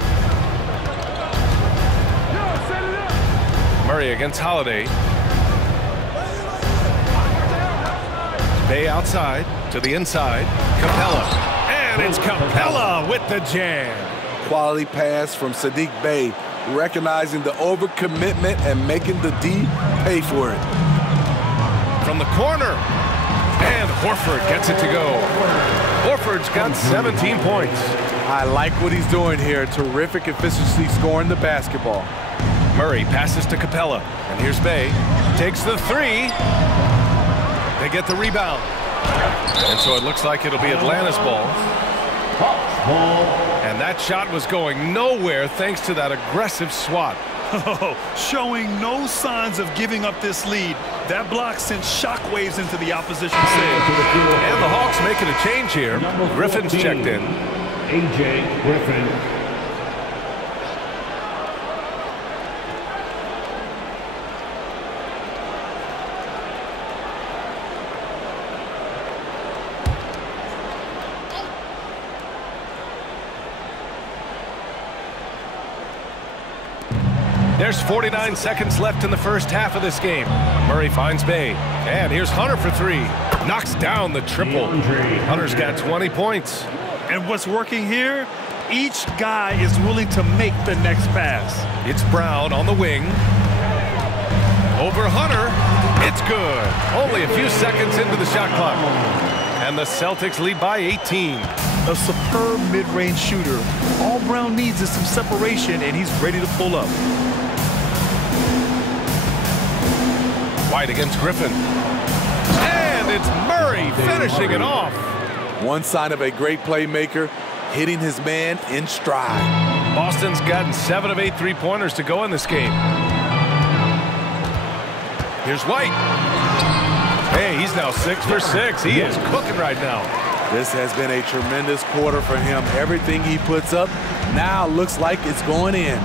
Murray against Holiday. Bay outside to the inside. Capella. And it's Capella with the jam. Quality pass from Saddiq Bey, recognizing the overcommitment and making the D pay for it. From the corner. And Horford gets it to go. Horford's got 17 points. I like what he's doing here. Terrific efficiency scoring the basketball. Murray passes to Capella. And here's Bey. Takes the 3. They get the rebound. And so it looks like it'll be Atlanta's ball. And that shot was going nowhere thanks to that aggressive swat. Showing no signs of giving up this lead. That block sent shockwaves into the opposition save. And the Hawks making a change here. Griffin's checked in. A.J. Griffin. There's 49 seconds left in the first half of this game. Murray finds Bey. And here's Hunter for 3. Knocks down the triple. Hunter's got 20 points. And what's working here? Each guy is willing to make the next pass. It's Brown on the wing. Over Hunter. It's good. Only a few seconds into the shot clock. And the Celtics lead by 18. A superb mid-range shooter. All Brown needs is some separation, and he's ready to pull up. White against Griffin. And it's Murray finishing it off. One sign of a great playmaker, hitting his man in stride. Boston's gotten 7 of 8 3-pointers to go in this game. Here's White. Hey, he's now 6 for 6. He is cooking right now. This has been a tremendous quarter for him. Everything he puts up now looks like it's going in.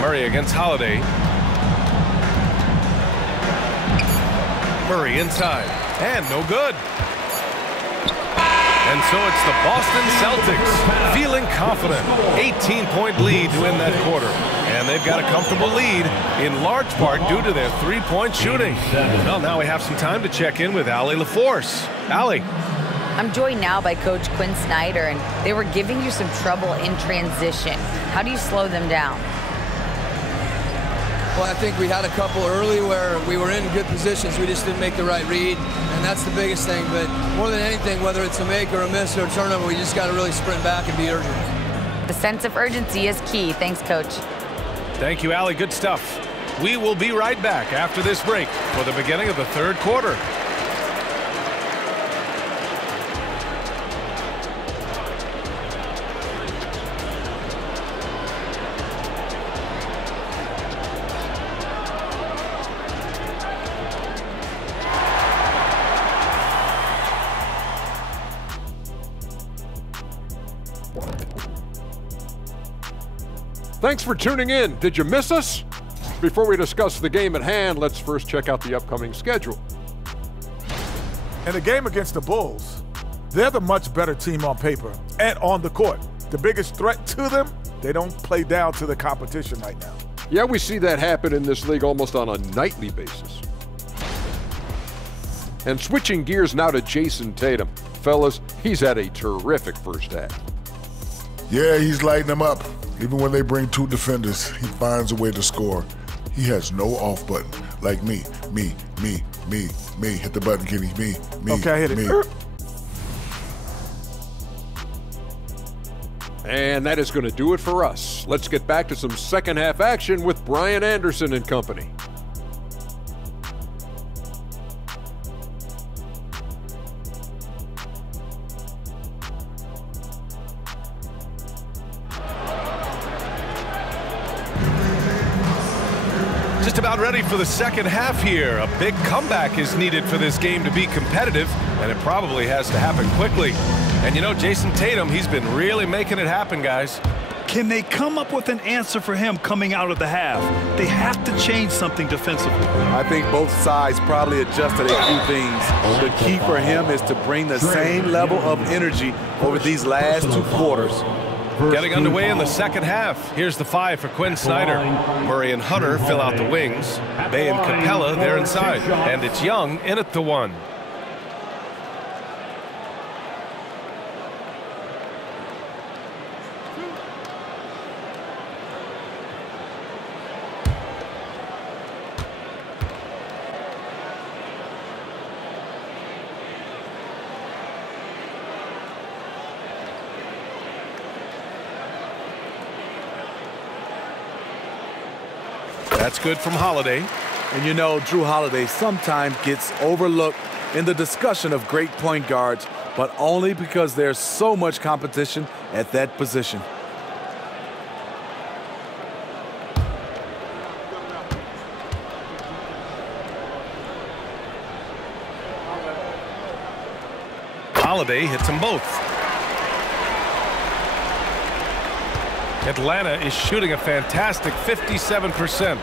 Murray against Holiday. Murray inside. And no good. And so it's the Boston Celtics feeling confident. 18-point lead to win that quarter. And they've got a comfortable lead in large part due to their 3-point shooting. Well, now we have some time to check in with Allie LaForce. Allie. I'm joined now by Coach Quinn Snyder, and they were giving you some trouble in transition. How do you slow them down? Well, I think we had a couple early where we were in good positions. We just didn't make the right read, and that's the biggest thing. But more than anything, whether it's a make or a miss or a turnover, we just got to really sprint back and be urgent. The sense of urgency is key. Thanks, Coach. Thank you, Allie. Good stuff. We will be right back after this break for the beginning of the third quarter. Thanks for tuning in. Did you miss us? Before we discuss the game at hand, let's first check out the upcoming schedule. In the game against the Bulls, they're the much better team on paper and on the court. The biggest threat to them, they don't play down to the competition right now. Yeah, we see that happen in this league almost on a nightly basis. And switching gears now to Jayson Tatum. Fellas, he's had a terrific first half. Yeah, he's lighting them up. Even when they bring 2 defenders, he finds a way to score. He has no off button. Like me. Hit the button, Kenny. Me. Okay, hit it. And that is going to do it for us. Let's get back to some second half action with Brian Anderson and company. Just about ready for the second half here. A big comeback is needed for this game to be competitive, and it probably has to happen quickly. And you know, Jayson Tatum, he's been really making it happen, guys. Can they come up with an answer for him coming out of the half? They have to change something defensively. I think both sides probably adjusted a few things. The key for him is to bring the same level of energy over these last 2 quarters. Getting underway in the second half. Here's the 5 for Quinn Snyder. Murray and Hunter fill out the wings. Bay and Capella, they're inside. And it's Young in at the 1. That's good from Holiday. And you know, Drew Holiday sometimes gets overlooked in the discussion of great point guards, but only because there's so much competition at that position. Holiday hits them both. Atlanta is shooting a fantastic 57%.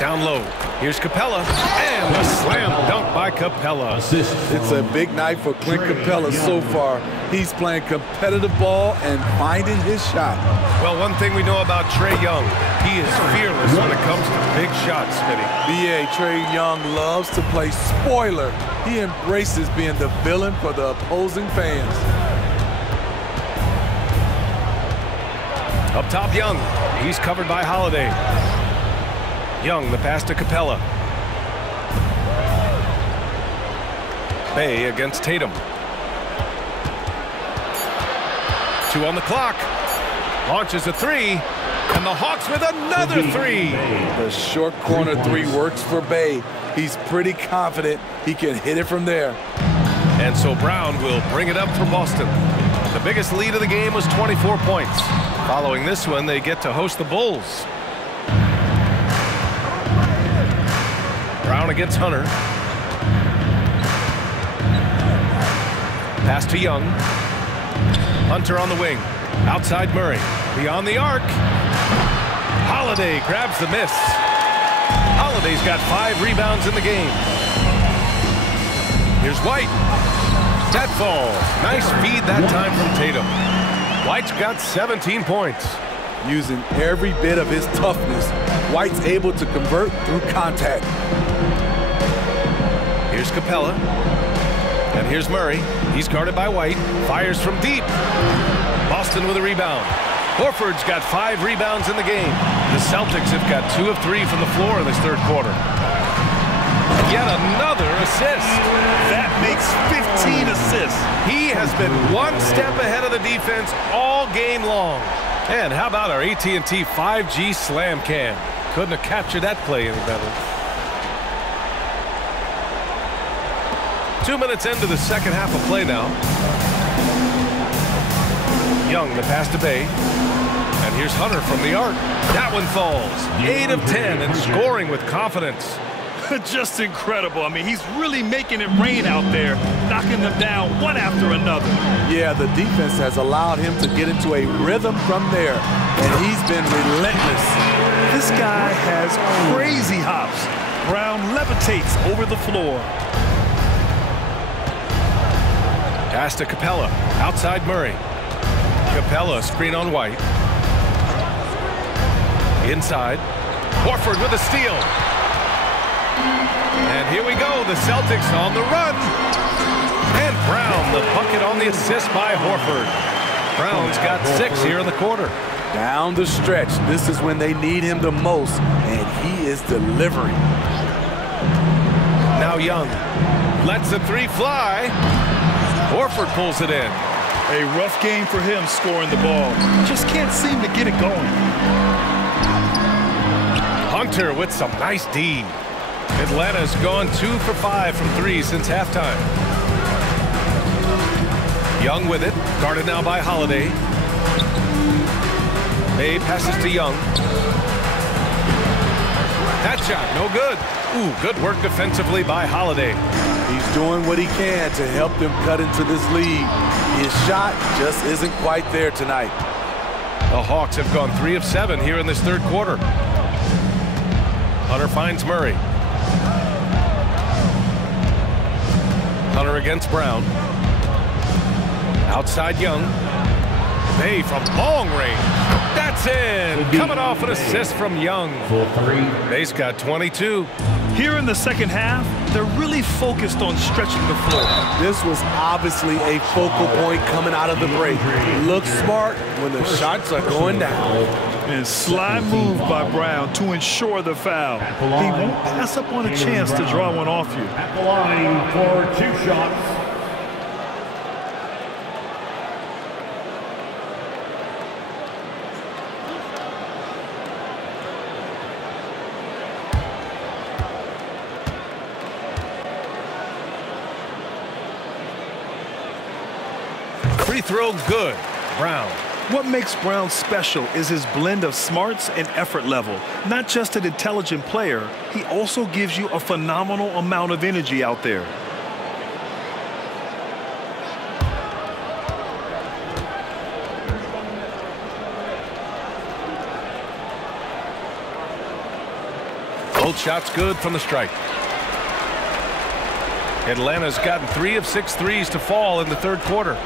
Down low. Here's Capella. And a slam dunk by Capella. It's a big night for Clint Capella so far. He's playing competitive ball and finding his shot. Well, one thing we know about Trae Young, he is fearless when it comes to big shots, Smitty. B.A. Trae Young loves to play spoiler. He embraces being the villain for the opposing fans. Up top, Young. He's covered by Holiday. Young, the pass to Capella. Bay against Tatum. 2 on the clock. Launches a 3. And the Hawks with another 3. The short corner 3 works for Bay. He's pretty confident he can hit it from there. And so Brown will bring it up for Boston. The biggest lead of the game was 24 points. Following this one, they get to host the Bulls. Brown against Hunter. Pass to Young. Hunter on the wing. Outside Murray. Beyond the arc. Holiday grabs the miss. Holiday's got 5 rebounds in the game. Here's White. That fall. Nice feed that time from Tatum. White's got 17 points. Using every bit of his toughness, White's able to convert through contact. Here's Capella. And here's Murray. He's guarded by White. Fires from deep. Boston with a rebound. Horford's got 5 rebounds in the game. The Celtics have got 2 of 3 from the floor in this third quarter. Yet another assist. That makes 15 assists. He has been one step ahead of the defense all game long. And how about our AT&T 5G slam cam? Couldn't have captured that play any better. 2 minutes into the second half of play now. Young, the pass to Bay. And here's Hunter from the arc. That one falls. 8 of 10 and scoring with confidence. Just incredible. I mean, he's really making it rain out there, knocking them down one after another. Yeah, the defense has allowed him to get into a rhythm from there, and he's been relentless. This guy has crazy hops. Brown levitates over the floor. Pass to Capella. Outside Murray. Capella, screen on White. Inside. Horford with a steal. And here we go, the Celtics on the run. And Brown, the bucket on the assist by Horford. Brown's got 6 here in the quarter. Down the stretch, this is when they need him the most, and he is delivering. Now Young lets the 3 fly. Horford pulls it in. A rough game for him scoring the ball. Just can't seem to get it going. Hunter with some nice D. Atlanta's gone 2 for 5 from 3 since halftime. Young with it, guarded now by Holiday. Bay passes to Young. shot, no good. Ooh, good work defensively by Holiday. He's doing what he can to help them cut into this lead. His shot just isn't quite there tonight. The Hawks have gone 3 of 7 here in this third quarter. Hunter finds Murray. Hunter against Brown. Outside Young. Bay from long range. That's in. Coming off an assist from Young. Bay's got 22. Here in the second half, they're really focused on stretching the floor. This was obviously a focal point coming out of the break. Look smart when the shots are going down. And sly move by Brown to ensure the foul. He won't pass up on a chance to draw one off you. At the line for 2 shots. Free throw good. Brown. What makes Brown special is his blend of smarts and effort level. Not just an intelligent player, he also gives you a phenomenal amount of energy out there. Both shots good from the strike. Atlanta's gotten 3 of 6 threes to fall in the third quarter.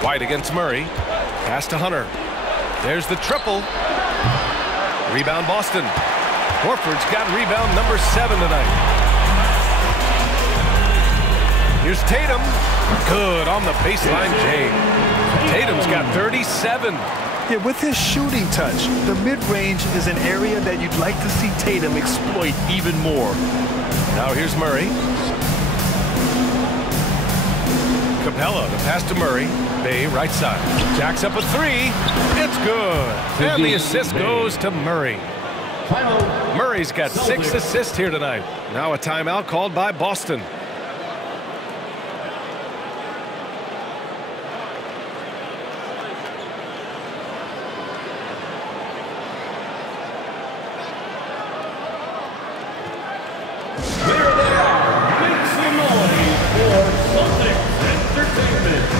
White against Murray. Pass to Hunter. There's the triple. Rebound Boston. Horford's got rebound number 7 tonight. Here's Tatum. Good on the baseline, Jay. Tatum's got 37. Yeah, with his shooting touch, the mid-range is an area that you'd like to see Tatum exploit even more. Now here's Murray. Capella, the pass to Murray. Bay, right side. Jacks up a 3. It's good. And the assist goes to Murray. Murray's got 6 assists here tonight. Now a timeout called by Boston. There they are. Make some noise for Celtics Entertainment.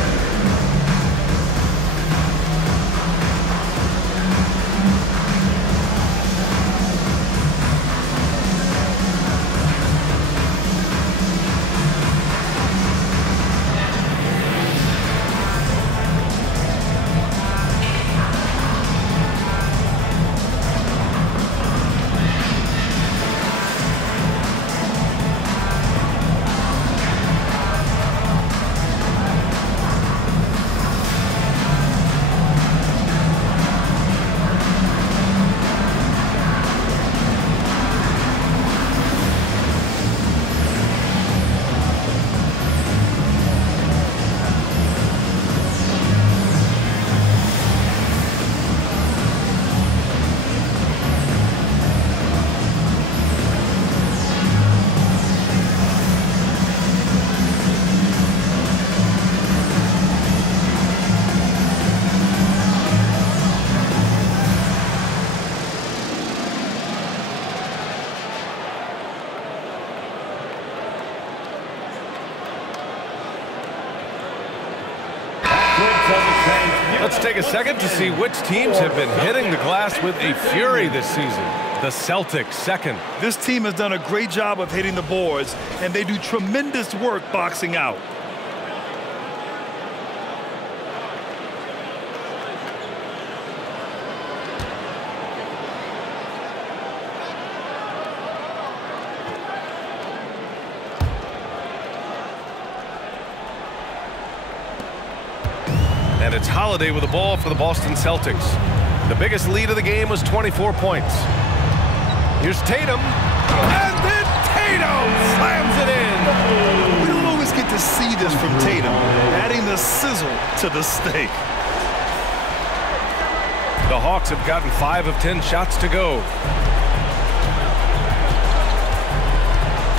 Let's take a second to see which teams have been hitting the glass with a fury this season. The Celtics second. This team has done a great job of hitting the boards, and they do tremendous work boxing out. And it's Holiday with the ball for the Boston Celtics. The biggest lead of the game was 24 points. Here's Tatum. And then Tatum slams it in. We don't always get to see this from Tatum, adding the sizzle to the steak. The Hawks have gotten 5 of 10 shots to go.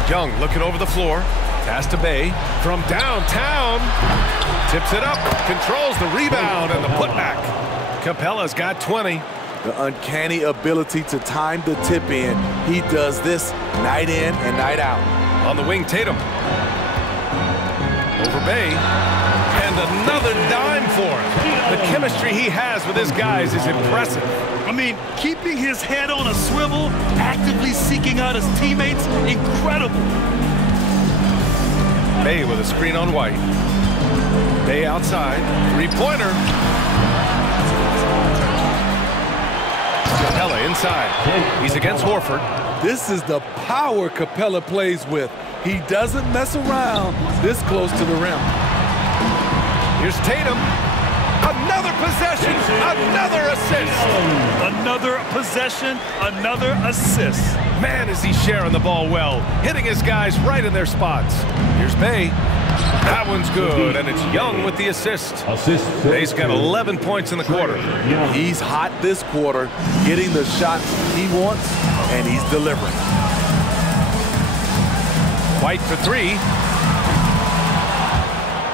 Young looking over the floor. Pass to Bay from downtown. Tips it up, controls the rebound and the putback. Capella's got 20. The uncanny ability to time the tip in. He does this night in and night out. On the wing, Tatum. Over Bay. And another dime for him. The chemistry he has with his guys is impressive. I mean, keeping his head on a swivel, actively seeking out his teammates, incredible. Bay with a screen on White. Bay outside. Three-pointer. Capella inside. He's against Horford. This is the power Capella plays with. He doesn't mess around this close to the rim. Here's Tatum. Another possession, another assist. Another possession, another assist. Man, is he sharing the ball well, hitting his guys right in their spots. Here's Bay. That one's good, and it's Young with the assist. Bay's got 11 points in the quarter. He's hot this quarter, getting the shots he wants, and he's delivering. White for three.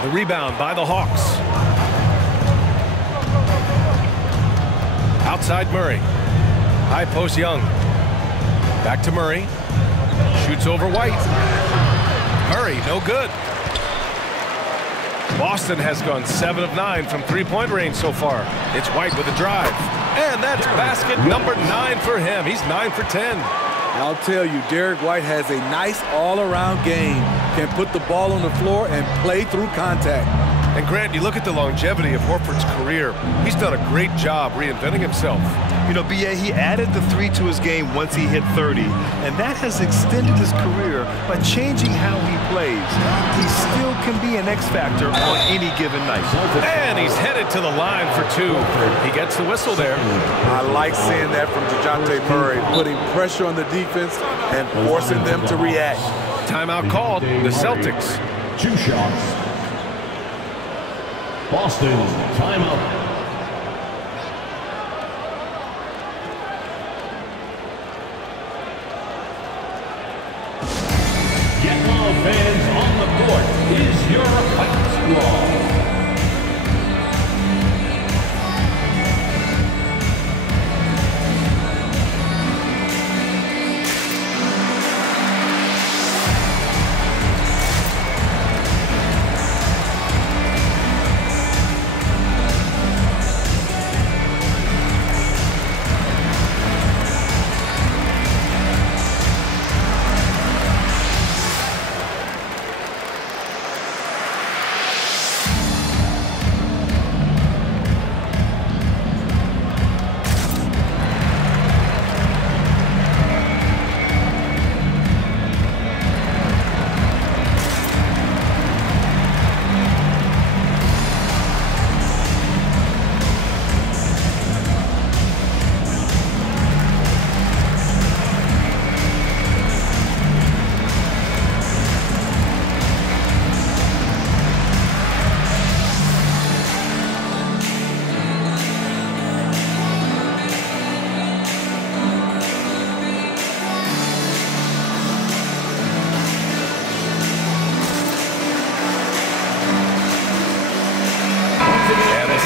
The rebound by the Hawks. Outside Murray. High post Young. Back to Murray. Shoots over White. Murray, no good. Boston has gone 7 of 9 from three-point range so far. It's White with a drive. And that's basket number 9 for him. He's 9 for 10. I'll tell you, Derek White has a nice all-around game. Can put the ball on the floor and play through contact. And Grant, you look at the longevity of Horford's career. He's done a great job reinventing himself. You know, B.A., he added the 3 to his game once he hit 30, and that has extended his career by changing how he plays. He still can be an X factor on any given night. And he's headed to the line for 2. He gets the whistle there. I like seeing that from DeJounte Murray, putting pressure on the defense and forcing them to react. Timeout called, the Celtics. 2 shots. Boston, timeout. Get Loud fans on the court is your fight squad.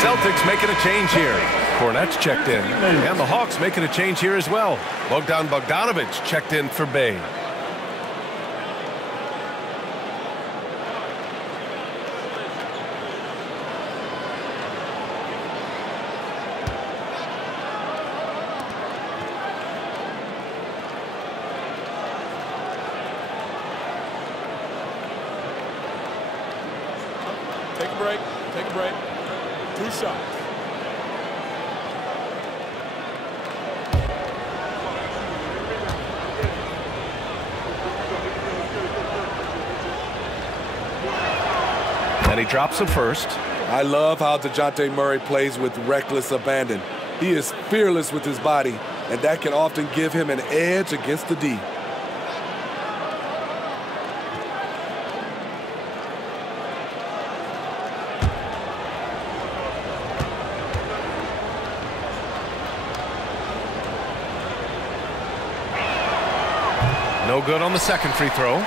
Celtics making a change here. Cornette's checked in. And the Hawks making a change here as well. Bogdan Bogdanović checked in for Bay. Take a break. Take a break. 2 shots. And he drops the first. I love how DeJounte Murray plays with reckless abandon. He is fearless with his body, and that can often give him an edge against the D. No good on the second free throw.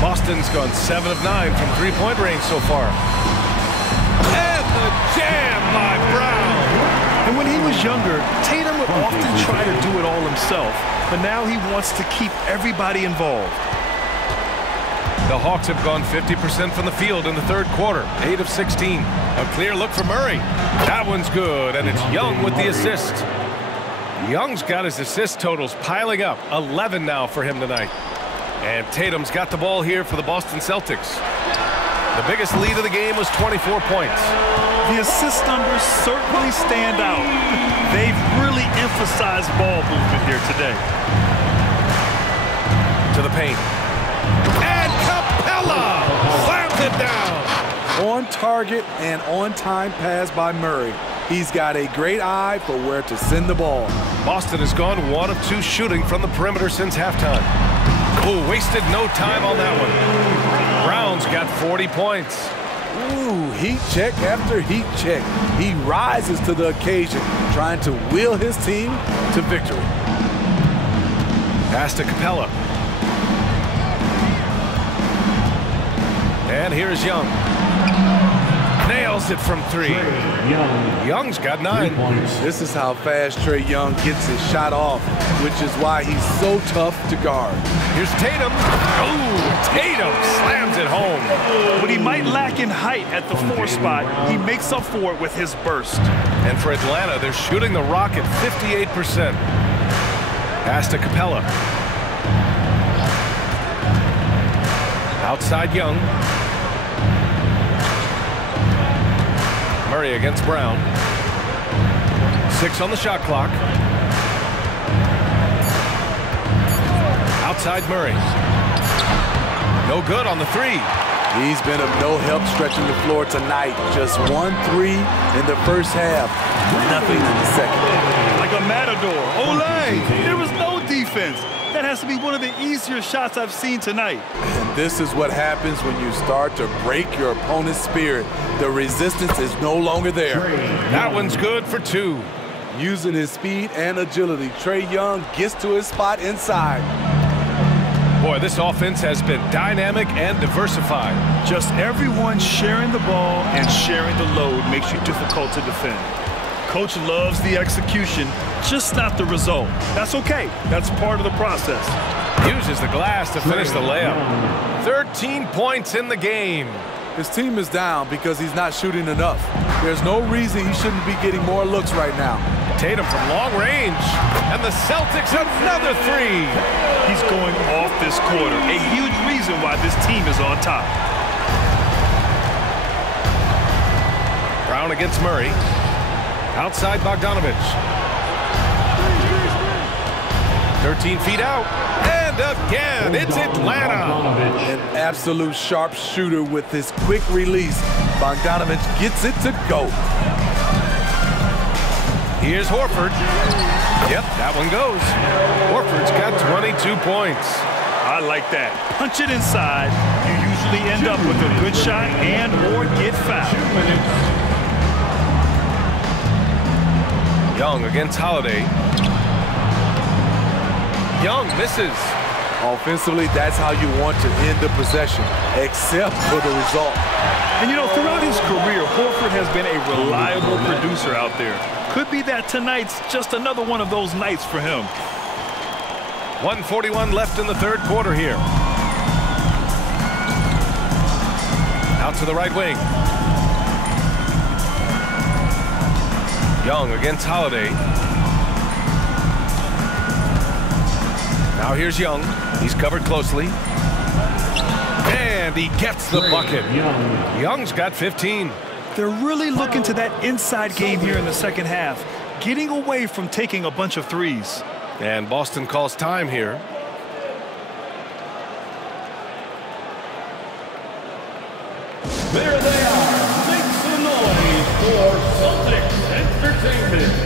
Boston's gone 7 of 9 from three-point range so far. And the jam by Brown. And when he was younger, Tatum would often try to do it all himself, but now he wants to keep everybody involved. The Hawks have gone 50% from the field in the third quarter, 8 of 16. A clear look for Murray. That one's good, and it's Young with the assist. Young's got his assist totals piling up, 11 now for him tonight. And Tatum's got the ball here for the Boston Celtics. The biggest lead of the game was 24 points. The assist numbers certainly stand out. They've really emphasized ball movement here today. To the paint. And Capella slams it down. On target and on-time pass by Murray. He's got a great eye for where to send the ball. Boston has gone 1 of 2 shooting from the perimeter since halftime. Oh, wasted no time on that one. Brown's got 40 points. Ooh, heat check after heat check. He rises to the occasion, trying to will his team to victory. Pass to Capella. And here's Young. Nails it from 3. Young's got 9. This is how fast Trae Young gets his shot off, which is why he's so tough to guard. Here's Tatum. Oh, Tatum slams it home. What he might lack in height at the 4 spot, he makes up for it with his burst. And for Atlanta, they're shooting the rock at 58%. Pass to Capella. Outside Young. Murray against Brown. 6 on the shot clock. Outside Murray. No good on the 3. He's been of no help stretching the floor tonight. Just 1 3 in the first half. Nothing in the second. Like a matador. Olay! There was no defense. That has to be one of the easier shots I've seen tonight. And this is what happens when you start to break your opponent's spirit. The resistance is no longer there. That one's good for 2. Using his speed and agility, Trae Young gets to his spot inside. Boy, this offense has been dynamic and diversified. Just everyone sharing the ball and sharing the load makes you difficult to defend. Coach loves the execution, just not the result. That's okay. That's part of the process. Uses the glass to finish the layup. 13 points in the game. His team is down because he's not shooting enough. There's no reason he shouldn't be getting more looks right now. Tatum from long range. And the Celtics another 3. He's going off this quarter. A huge reason why this team is on top. Brown against Murray. Outside Bogdanovich. 13 feet out. And again, it's Atlanta. An absolute sharp shooter with his quick release. Bogdanovich gets it to go. Here's Horford. Yep, that one goes. Horford's got 22 points. I like that. Punch it inside. You usually end up with a good shot and or get fouled. Young against Holiday. Young misses. Offensively, that's how you want to end the possession, except for the result. And you know, throughout his career, Horford has been a reliable producer out there. Could be that tonight's just another one of those nights for him. 1:41 left in the third quarter here. Out to the right wing. Young against Holiday. Now here's Young. He's covered closely. And he gets the bucket. Young's got 15. They're really looking to that inside game here in the second half, getting away from taking a bunch of threes. And Boston calls time here. There they are. Make some noise for Celtics Entertainment.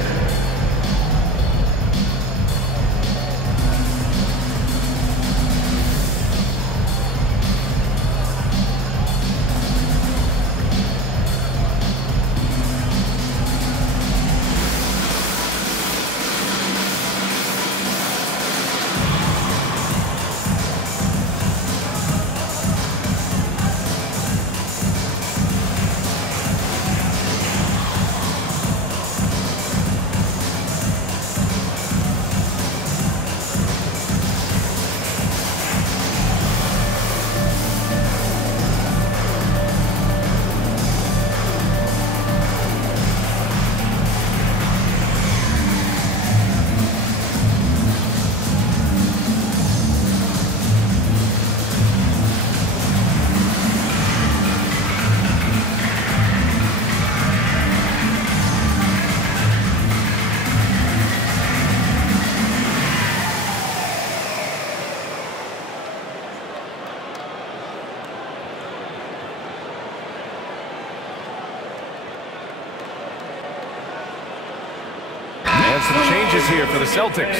And some changes here for the Celtics.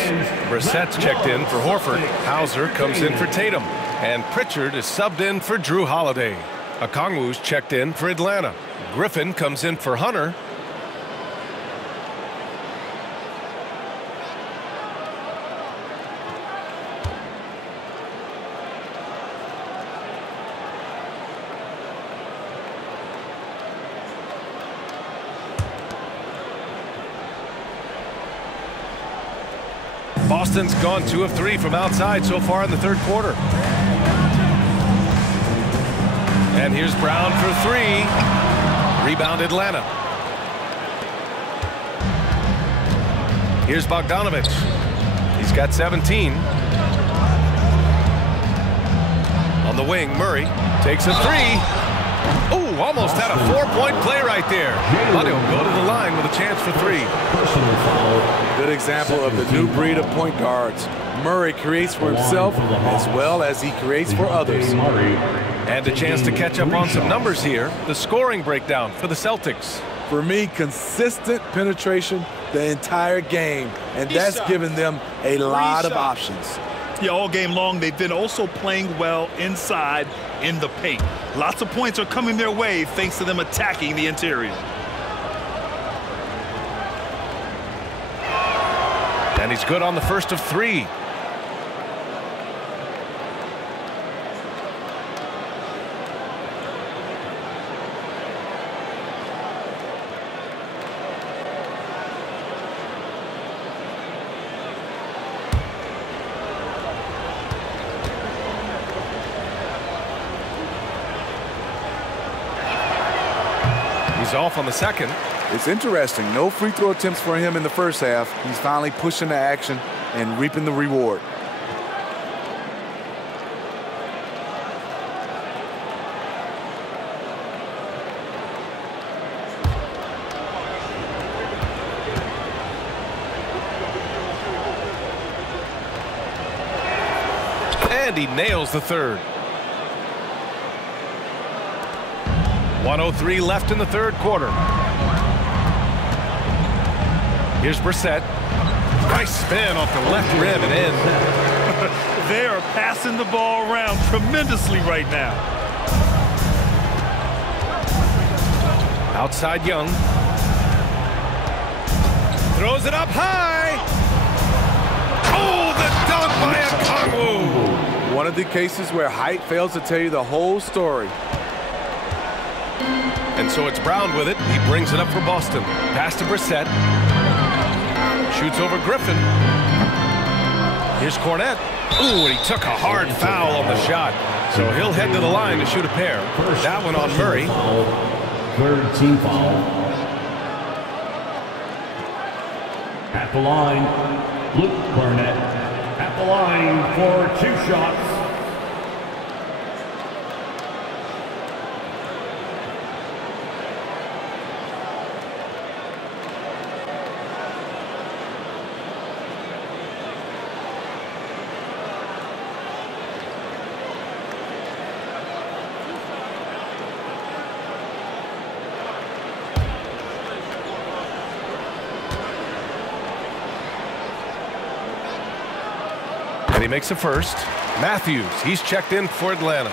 Brissett's checked in for Horford. Hauser comes in for Tatum. And Pritchard is subbed in for Drew Holiday. Okongwu's checked in for Atlanta. Griffin comes in for Hunter. Boston's gone 2 of 3 from outside so far in the third quarter. And here's Brown for 3. Rebound Atlanta. Here's Bogdanovich. He's got 17. On the wing, Murray takes a 3. Ooh, almost had a 4-point play right there. But he'll go to the line with a chance for 3. Good example of the new breed of point guards. Murray creates for himself as well as he creates for others. And a chance to catch up on some numbers here. The scoring breakdown for the Celtics. For me, consistent penetration the entire game, and that's given them a lot of options. Yeah, all game long, they've been also playing well inside in the paint. Lots of points are coming their way thanks to them attacking the interior. And he's good on the first of 3. He's off on the second. It's interesting. No free throw attempts for him in the first half. He's finally pushing the action and reaping the reward. And he nails the third. 1:03 left in the third quarter. Here's Brissett. Nice spin off the left rim and in. They are passing the ball around tremendously right now. Outside Young. Throws it up high. Oh, the dunk by Okongwu. One of the cases where height fails to tell you the whole story. And so it's Brown with it. He brings it up for Boston. Pass to Brissett. Shoots over Griffin. Here's Cornette. Ooh, and he took a hard foul on the shot. So he'll head to the line to shoot a pair. That one on Murray. Third team foul. At the line, Luke Cornette. At the line for 2 shots. And he makes a first. Matthews, he's checked in for Atlanta.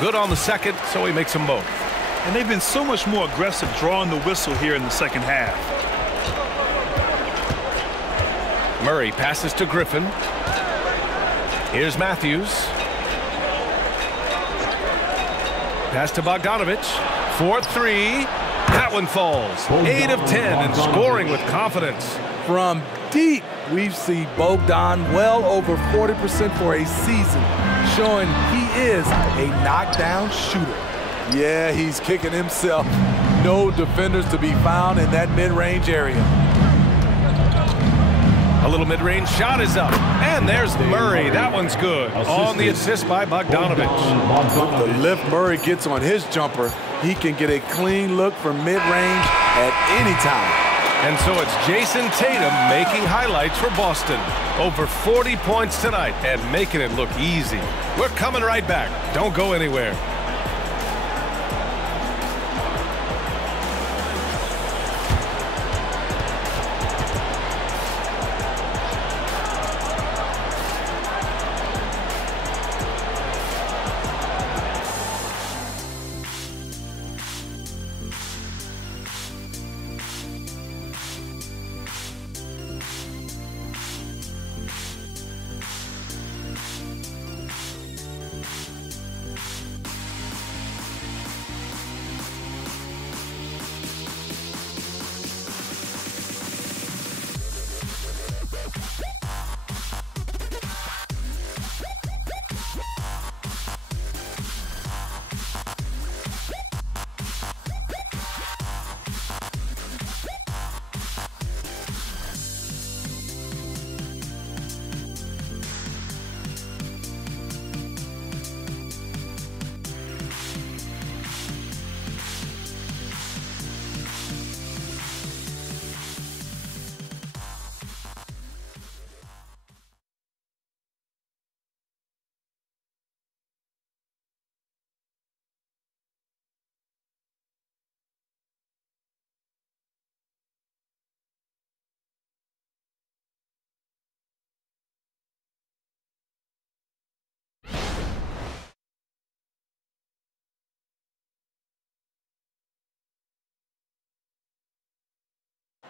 Good on the second, so he makes them both. And they've been so much more aggressive drawing the whistle here in the second half. Murray passes to Griffin. Here's Matthews. Pass to Bogdanovich. 4-3. That one falls. 8 of 10 and scoring with confidence. From deep, we've seen Bogdan well over 40% for a season, showing he is a knockdown shooter. Yeah, he's kicking himself. No defenders to be found in that mid-range area. A little mid-range shot is up. And there's Murray. That one's good. On the assist by Bogdanovich. With the lift Murray gets on his jumper, he can get a clean look from mid-range at any time. And so it's Jayson Tatum making highlights for Boston. Over 40 points tonight and making it look easy. We're coming right back. Don't go anywhere.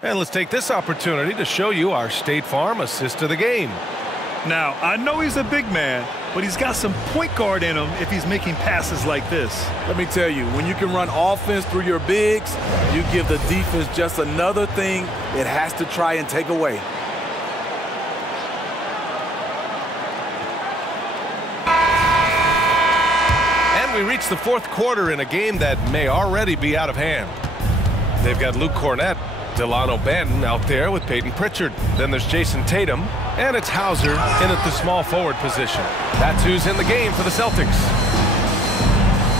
And let's take this opportunity to show you our State Farm assist of the game. Now, I know he's a big man, but he's got some point guard in him if he's making passes like this. Let me tell you, when you can run offense through your bigs, you give the defense just another thing it has to try and take away. And we reach the fourth quarter in a game that may already be out of hand. They've got Luke Cornett, Delano Banton out there with Peyton Pritchard. Then there's Jayson Tatum, and it's Hauser in at the small forward position. That's who's in the game for the Celtics.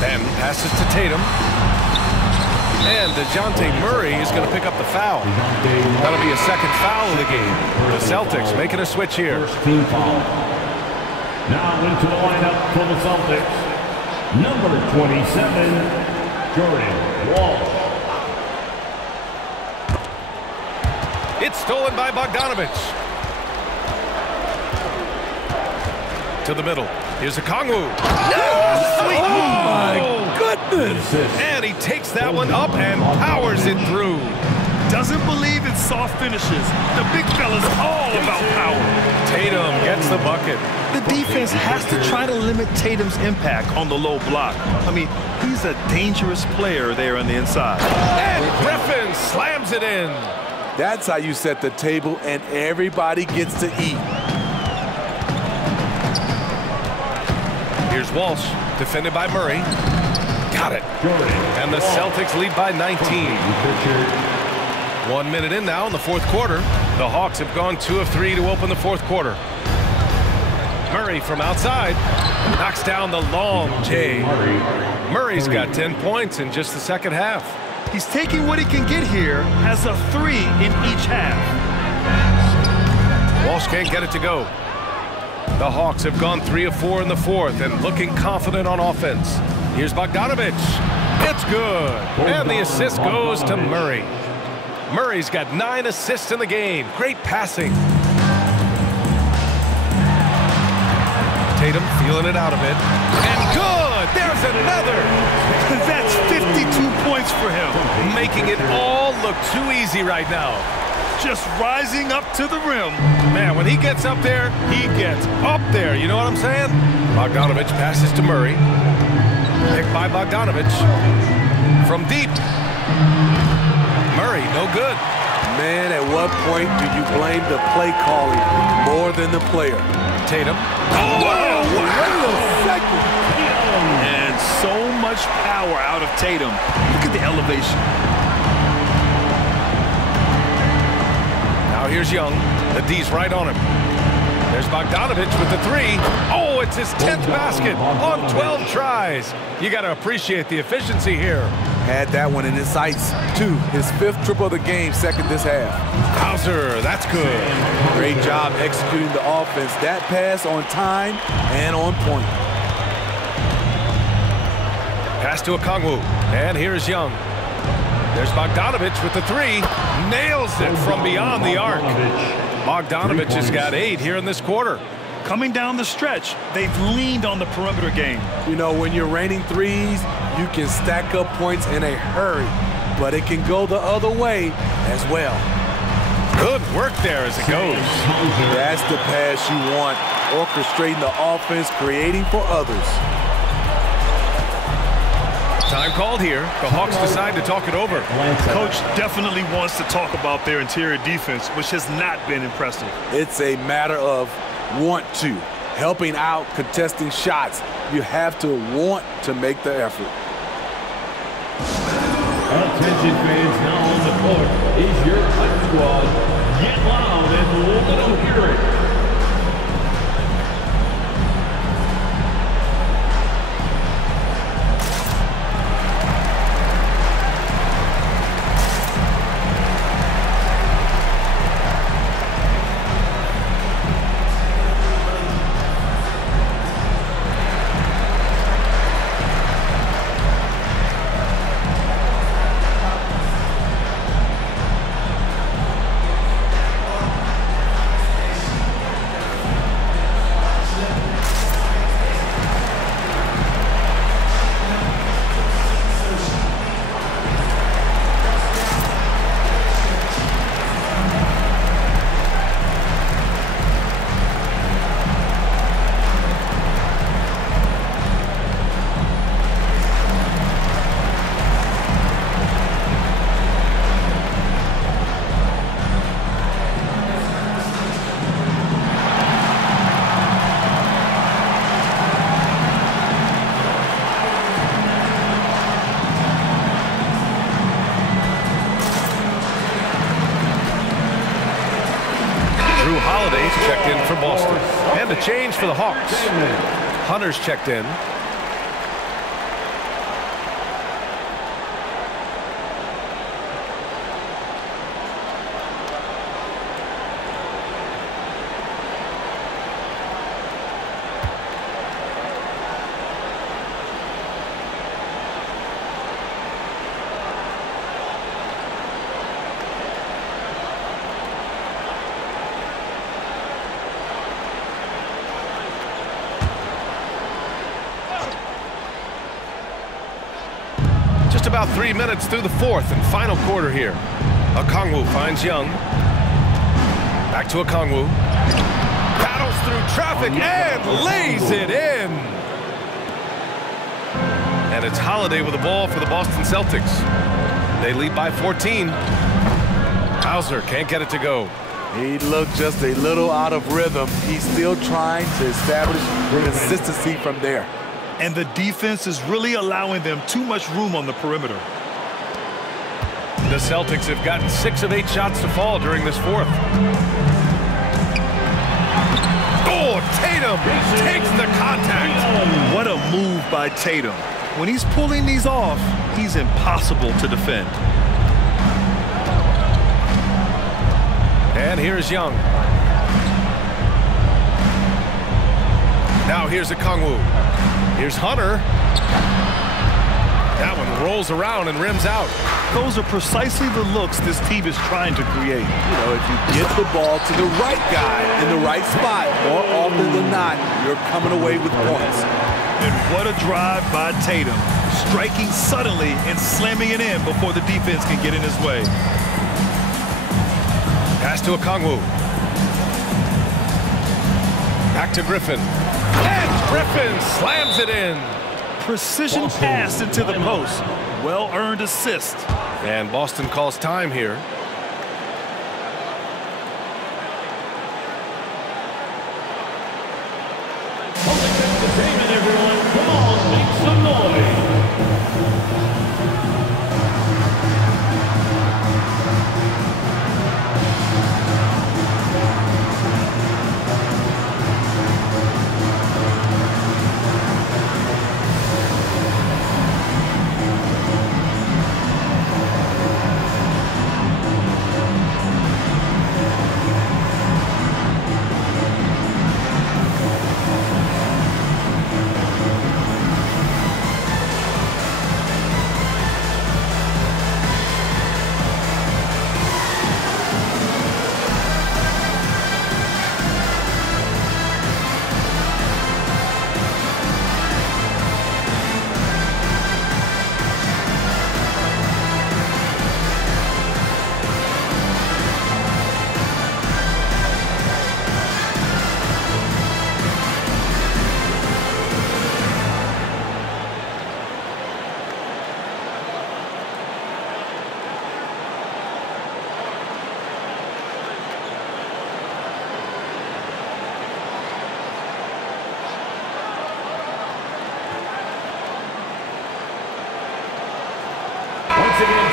Banton passes to Tatum. And DeJounte Murray is going to pick up the foul. That'll be a second foul of the game. The Celtics making a switch here. Team foul. Now into the lineup for the Celtics. Number 27, Jordan Walsh. It's stolen by Bogdanovich. To the middle. Here's Okongwu. Oh, my goodness. And he takes that one up and powers it through. Doesn't believe in soft finishes. The big fella's all about power. Tatum gets the bucket. The defense has to try to limit Tatum's impact on the low block. I mean, he's a dangerous player there on the inside. And Griffin slams it in. That's how you set the table and everybody gets to eat. Here's Walsh, defended by Murray. Got it. And the Celtics lead by 19. 1 minute in now in the fourth quarter. The Hawks have gone 2 of 3 to open the fourth quarter. Murray from outside knocks down the long J. Murray's got 10 points in just the second half. He's taking what he can get here, has a 3 in each half. Walsh can't get it to go. The Hawks have gone 3 of 4 in the fourth and looking confident on offense. Here's Bogdanovich. It's good. And the assist goes to Murray. Murray's got 9 assists in the game. Great passing. Tatum feeling it out a bit. And good! There's another! That's 52 points for him. Making it all look too easy right now. Just rising up to the rim. Man, when he gets up there, he gets up there. You know what I'm saying? Bogdanovich passes to Murray. Picked by Bogdanovich. From deep. Murray, no good. Man, at what point do you blame the play calling more than the player? Tatum. Oh, wow! Wait a second. And so much power out of Tatum. Look at the elevation. Now here's Young. The D's right on him. There's Bogdanovich with the three. Oh, it's his 10th basket on 12 tries. You got to appreciate the efficiency here. Had that one in his sights, too. His 5th triple of the game, second this half. Hauser, that's good. Great job executing the offense. That pass on time and on point. Pass to Okongwu, and here's Young. There's Bogdanovich with the three. Nails it from beyond the arc. Bogdanovich has got 8 here in this quarter. Coming down the stretch, they've leaned on the perimeter game. You know, when you're raining threes, you can stack up points in a hurry, but it can go the other way as well. Good work there as it goes. That's the pass you want, orchestrating the offense, creating for others. Time called here. The Hawks decide to talk it over. Coach definitely wants to talk about their interior defense, which has not been impressive. It's a matter of want to, helping out, contesting shots. You have to want to make the effort. Attention fans, now on the court is your hype squad. Get loud and let them hear it. Checked in for Boston. And a change for the Hawks. Hunter's checked in. Just about 3 minutes through the fourth and final quarter here. Okongwu finds Young. Back to Okongwu. Battles through traffic and lays it in. And it's Holiday with the ball for the Boston Celtics. They lead by 14. Hauser can't get it to go. He looked just a little out of rhythm. He's still trying to establish consistency from there. And the defense is really allowing them too much room on the perimeter. The Celtics have gotten 6 of 8 shots to fall during this fourth. Oh, Tatum takes the contact. What a move by Tatum. When he's pulling these off, he's impossible to defend. And here's Young. Now here's Okongwu. Here's Hunter. That one rolls around and rims out. Those are precisely the looks this team is trying to create. You know, if you get the ball to the right guy in the right spot, more often than not, you're coming away with points. And what a drive by Tatum. Striking suddenly and slamming it in before the defense can get in his way. Pass to Okongwu. Back to Griffin. And Griffin slams it in. Precision pass into the post. Well-earned assist. And Boston calls time here. Entertainment, everyone. Come on, make some noise.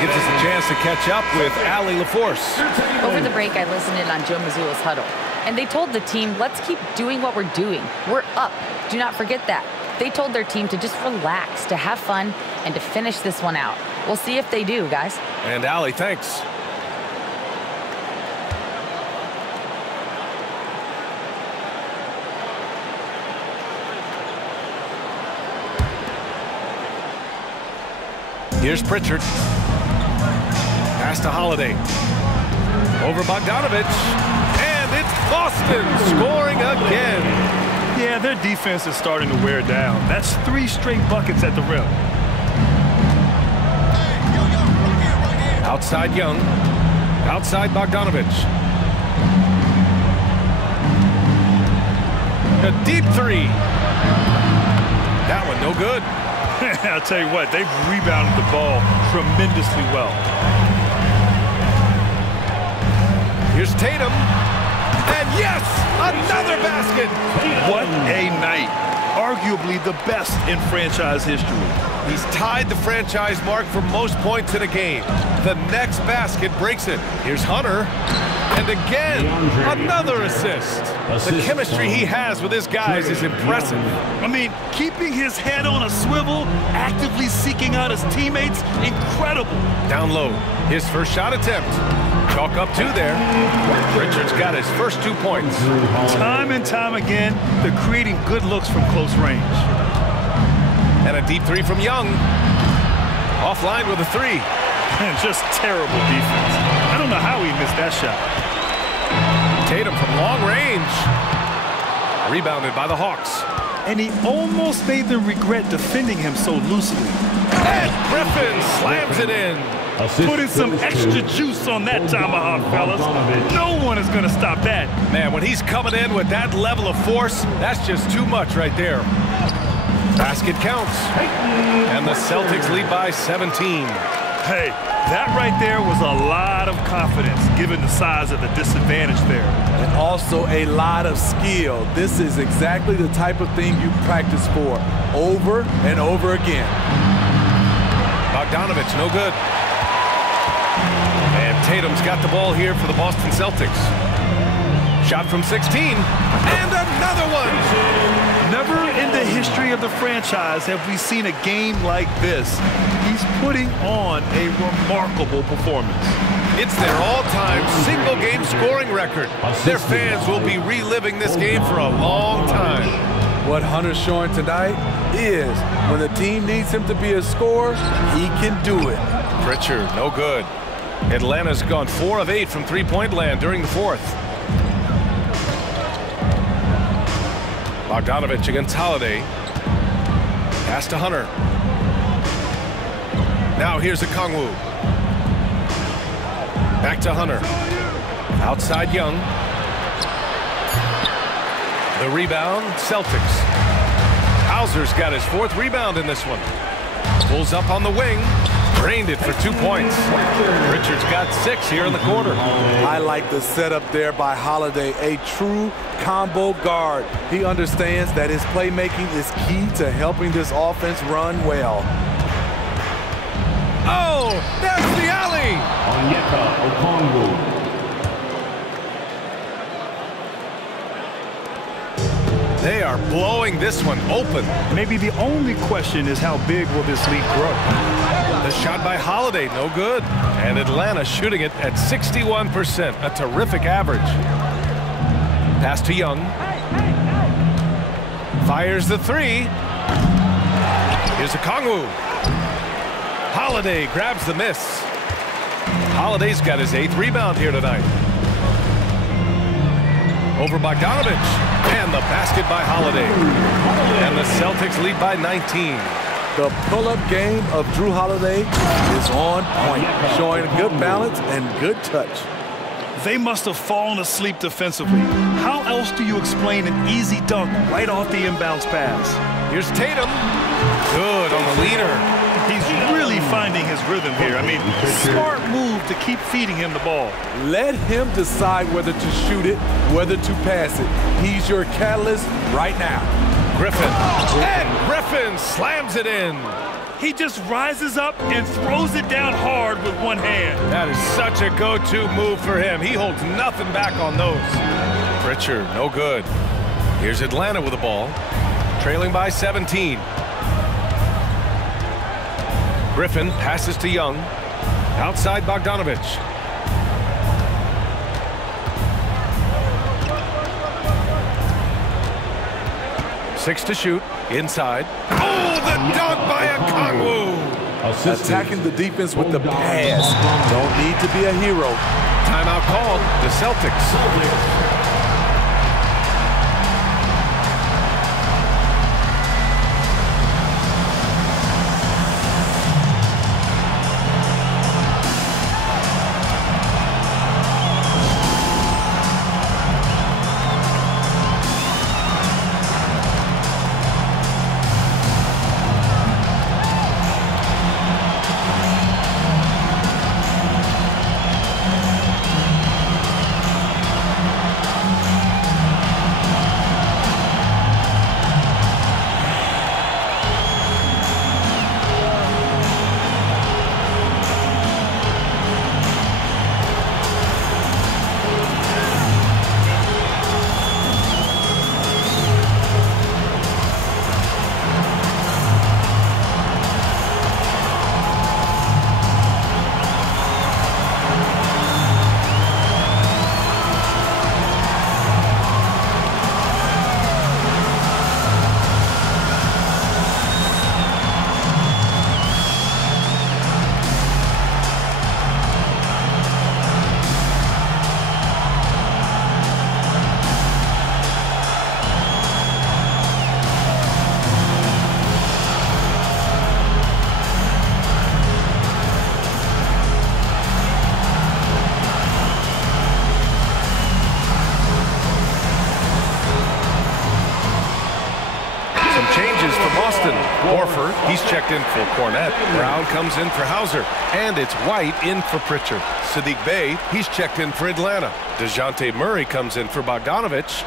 gives us a chance to catch up with Allie LaForce. Over the break, I listened in on Joe Mazzulla's huddle, and they told the team, let's keep doing what we're doing. We're up. Do not forget that. They told their team to just relax, to have fun, and to finish this one out. We'll see if they do, guys. And Allie, thanks. Here's Pritchard. Pass to Holiday. Over Bogdanovich. And it's Boston scoring again. Yeah, their defense is starting to wear down. That's 3 straight buckets at the rim. Outside Young. Outside Bogdanovich. A deep 3. That one no good. I'll tell you what, they've rebounded the ball tremendously well. Here's Tatum. And yes, another basket. What a night. Arguably the best in franchise history. He's tied the franchise mark for most points in a game. The next basket breaks it. Here's Hunter. And again, another assist. The chemistry he has with his guys is impressive. I mean, keeping his head on a swivel, actively seeking out his teammates, incredible. Down low, his first shot attempt. Chalk up 2 there. Richards got his first 2 points. Time and time again, they're creating good looks from close range. And a deep 3 from Young. Offline with a 3. And just terrible defense. I don't know how he missed that shot. Tatum from long range. Rebounded by the Hawks. And he almost made them regret defending him so loosely. And Griffin slams it in. Putting some extra juice on that tomahawk, fellas. No one is going to stop that. Man, when he's coming in with that level of force, that's just too much right there. Basket counts. And the Celtics lead by 17. Hey, that right there was a lot of confidence, given the size of the disadvantage there. And also a lot of skill. This is exactly the type of thing you practice for over and over again. Bogdanovich, no good. And Tatum's got the ball here for the Boston Celtics. Shot from 16. And another one! Never in the history of the franchise have we seen a game like this. He's putting on a remarkable performance. It's their all-time single-game scoring record. Their fans will be reliving this game for a long time. What Hunter's showing tonight is when the team needs him to be a scorer, he can do it. Pritchard, no good. Atlanta's gone 4 of 8 from three-point land during the 4th. Bogdanovich against Holiday. Pass to Hunter. Now here's Okongwu. Back to Hunter. Outside Young. The rebound, Celtics. Hauser's got his 4th rebound in this one. Pulls up on the wing. Drained it for 2 points. Richards got 6 here in the quarter. I like the setup there by Holiday, a true combo guard. He understands that his playmaking is key to helping this offense run well. Oh, that's the alley! Okongwu. They are blowing this one open. Maybe the only question is how big will this lead grow? The shot by Holiday, no good. And Atlanta shooting it at 61%, a terrific average. Pass to Young. Fires the 3. Here's Okongwu. Holiday grabs the miss. Holiday's got his 8th rebound here tonight. Over Bogdanovich. And the basket by Holiday. And the Celtics lead by 19. The pull-up game of Drew Holiday is on point, showing good balance and good touch. They must have fallen asleep defensively. How else do you explain an easy dunk right off the inbounds pass? Here's Tatum. Good on the leader. He's really finding his rhythm here. I mean, smart move to keep feeding him the ball. Let him decide whether to shoot it, whether to pass it. He's your catalyst right now. Griffin. And Griffin slams it in. He just rises up and throws it down hard with one hand. That is such a go-to move for him. He holds nothing back on those. Pritchard, no good. Here's Atlanta with the ball, trailing by 17. Griffin passes to Young. Outside Bogdanovich. Six to shoot. Inside. Oh, the dunk by Okongwu. Attacking the defense with the pass. Don't need to be a hero. Timeout called. The Celtics. He's checked in for Cornette. Brown comes in for Hauser. And it's White in for Pritchard. Saddiq Bey, he's checked in for Atlanta. DeJounte Murray comes in for Bogdanovich.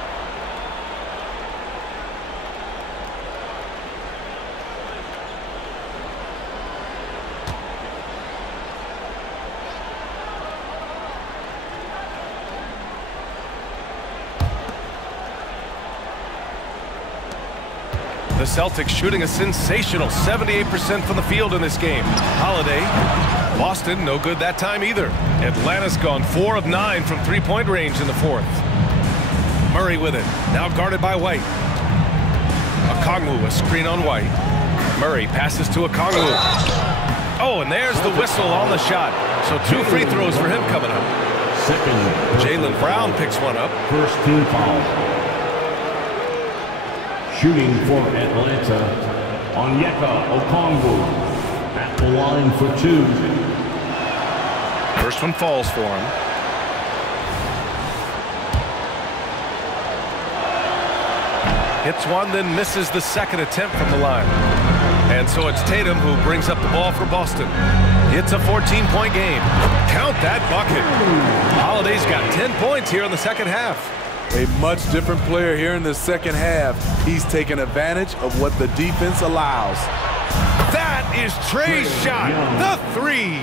The Celtics shooting a sensational 78% from the field in this game. Holiday. Boston, no good that time either. Atlanta's gone 4 of 9 from three-point range in the fourth. Murray with it. Now guarded by White. Okongwu, a screen on White. Murray passes to Okongwu. Oh, and there's the whistle on the shot. So 2 free throws for him coming up. Jaylen Brown picks one up. First team foul. Shooting for Atlanta, Onyeka Okongwu at the line for 2. First one falls for him. Hits one, then misses the second attempt from the line. And so it's Tatum who brings up the ball for Boston. It's a 14-point game. Count that bucket. Holiday's got 10 points here in the second half. A much different player here in the second half. He's taking advantage of what the defense allows. That is Trey's shot, the 3.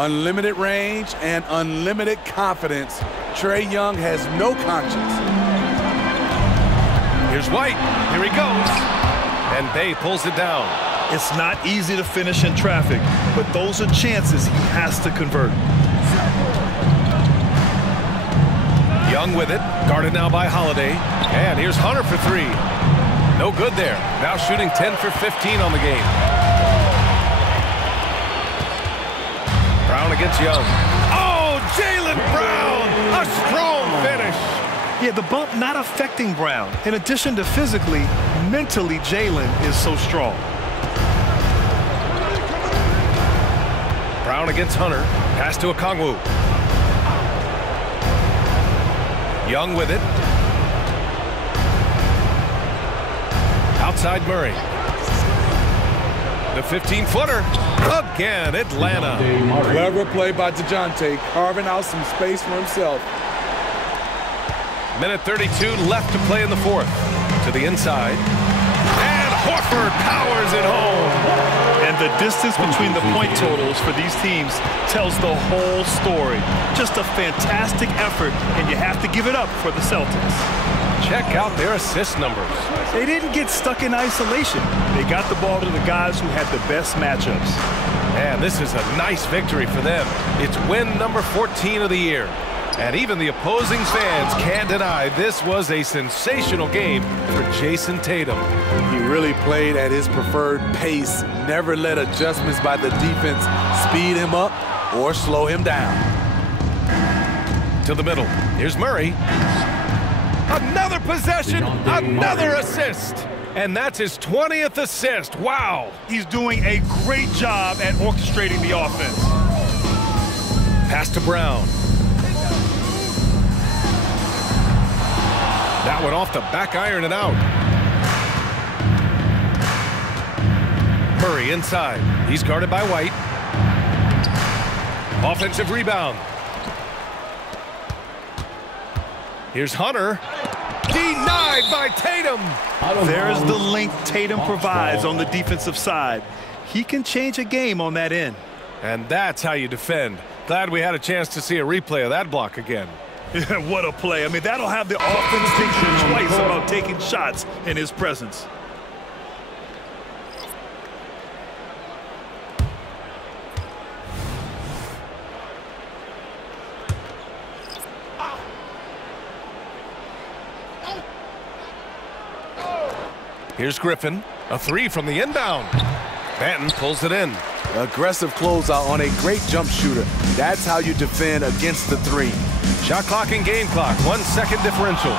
Unlimited range and unlimited confidence. Trae Young has no conscience. Here's White. Here he goes. And Bey pulls it down. It's not easy to finish in traffic, but those are chances he has to convert. Young with it, guarded now by Holiday. And here's Hunter for 3. No good there. Now shooting 10 for 15 on the game. Brown against Young. Oh, Jaylen Brown! A strong finish. Yeah, the bump not affecting Brown. In addition to physically, mentally Jaylen is so strong. Brown against Hunter. Pass to Okongwu. Young with it. Outside Murray. The 15-footer. Again, Atlanta. Clever play by DeJounte, carving out some space for himself. Minute 32 left to play in the fourth. To the inside. And Horford powers it home. And The distance between the point totals for these teams tells the whole story. Just a fantastic effort, and you have to give it up for the Celtics. Check out their assist numbers. They didn't get stuck in isolation. They got the ball to the guys who had the best matchups. And this is a nice victory for them. It's win number 14 of the year. And even the opposing fans can't deny this was a sensational game for Jayson Tatum. He really played at his preferred pace, never let adjustments by the defense speed him up or slow him down. To the middle. Here's Murray. Another possession, another assist. And that's his 20th assist. Wow. He's doing a great job at orchestrating the offense. Pass to Brown. That one off the back iron and out. Murray inside. He's guarded by White. Offensive rebound. Here's Hunter. Denied by Tatum. There's the length Tatum provides on the defensive side. He can change a game on that end. And that's how you defend. Glad we had a chance to see a replay of that block again. What a play. I mean, that'll have the offense thinking twice about taking shots in his presence. Here's Griffin. A three from the inbound. Banton pulls it in. Aggressive closeout on a great jump shooter. That's how you defend against the three. Shot clock and game clock. 1 second differential.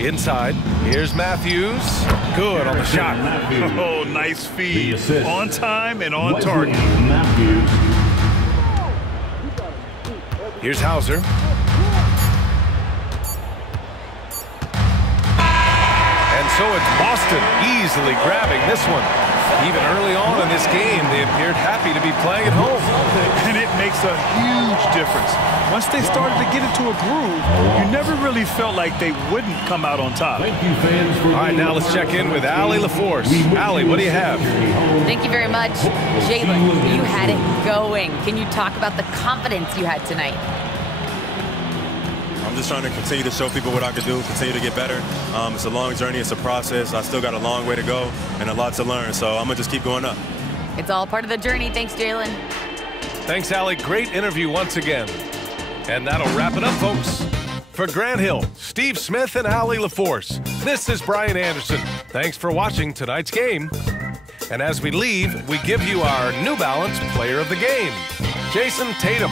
Inside. Here's Matthews. Good on the shot. Oh, nice feed. On time and on target. Here's Hauser. And so it's Boston easily grabbing this one. Even early on in this game, they appeared happy to be playing at home. And it makes a huge difference. Once they started to get into a groove, you never really felt like they wouldn't come out on top. All right, now let's check in with Allie LaForce. Allie, what do you have? Thank you very much. Jaylen, you had it going. Can you talk about the confidence you had tonight? I'm just trying to continue to show people what I can do, continue to get better. It's a long journey. It's a process. I still got a long way to go and a lot to learn, so I'm going to just keep going up. It's all part of the journey. Thanks, Jaylen. Thanks, Allie. Great interview once again. And that'll wrap it up, folks. For Grant Hill, Steve Smith, and Allie LaForce, this is Brian Anderson. Thanks for watching tonight's game. And as we leave, we give you our New Balance Player of the Game, Jayson Tatum.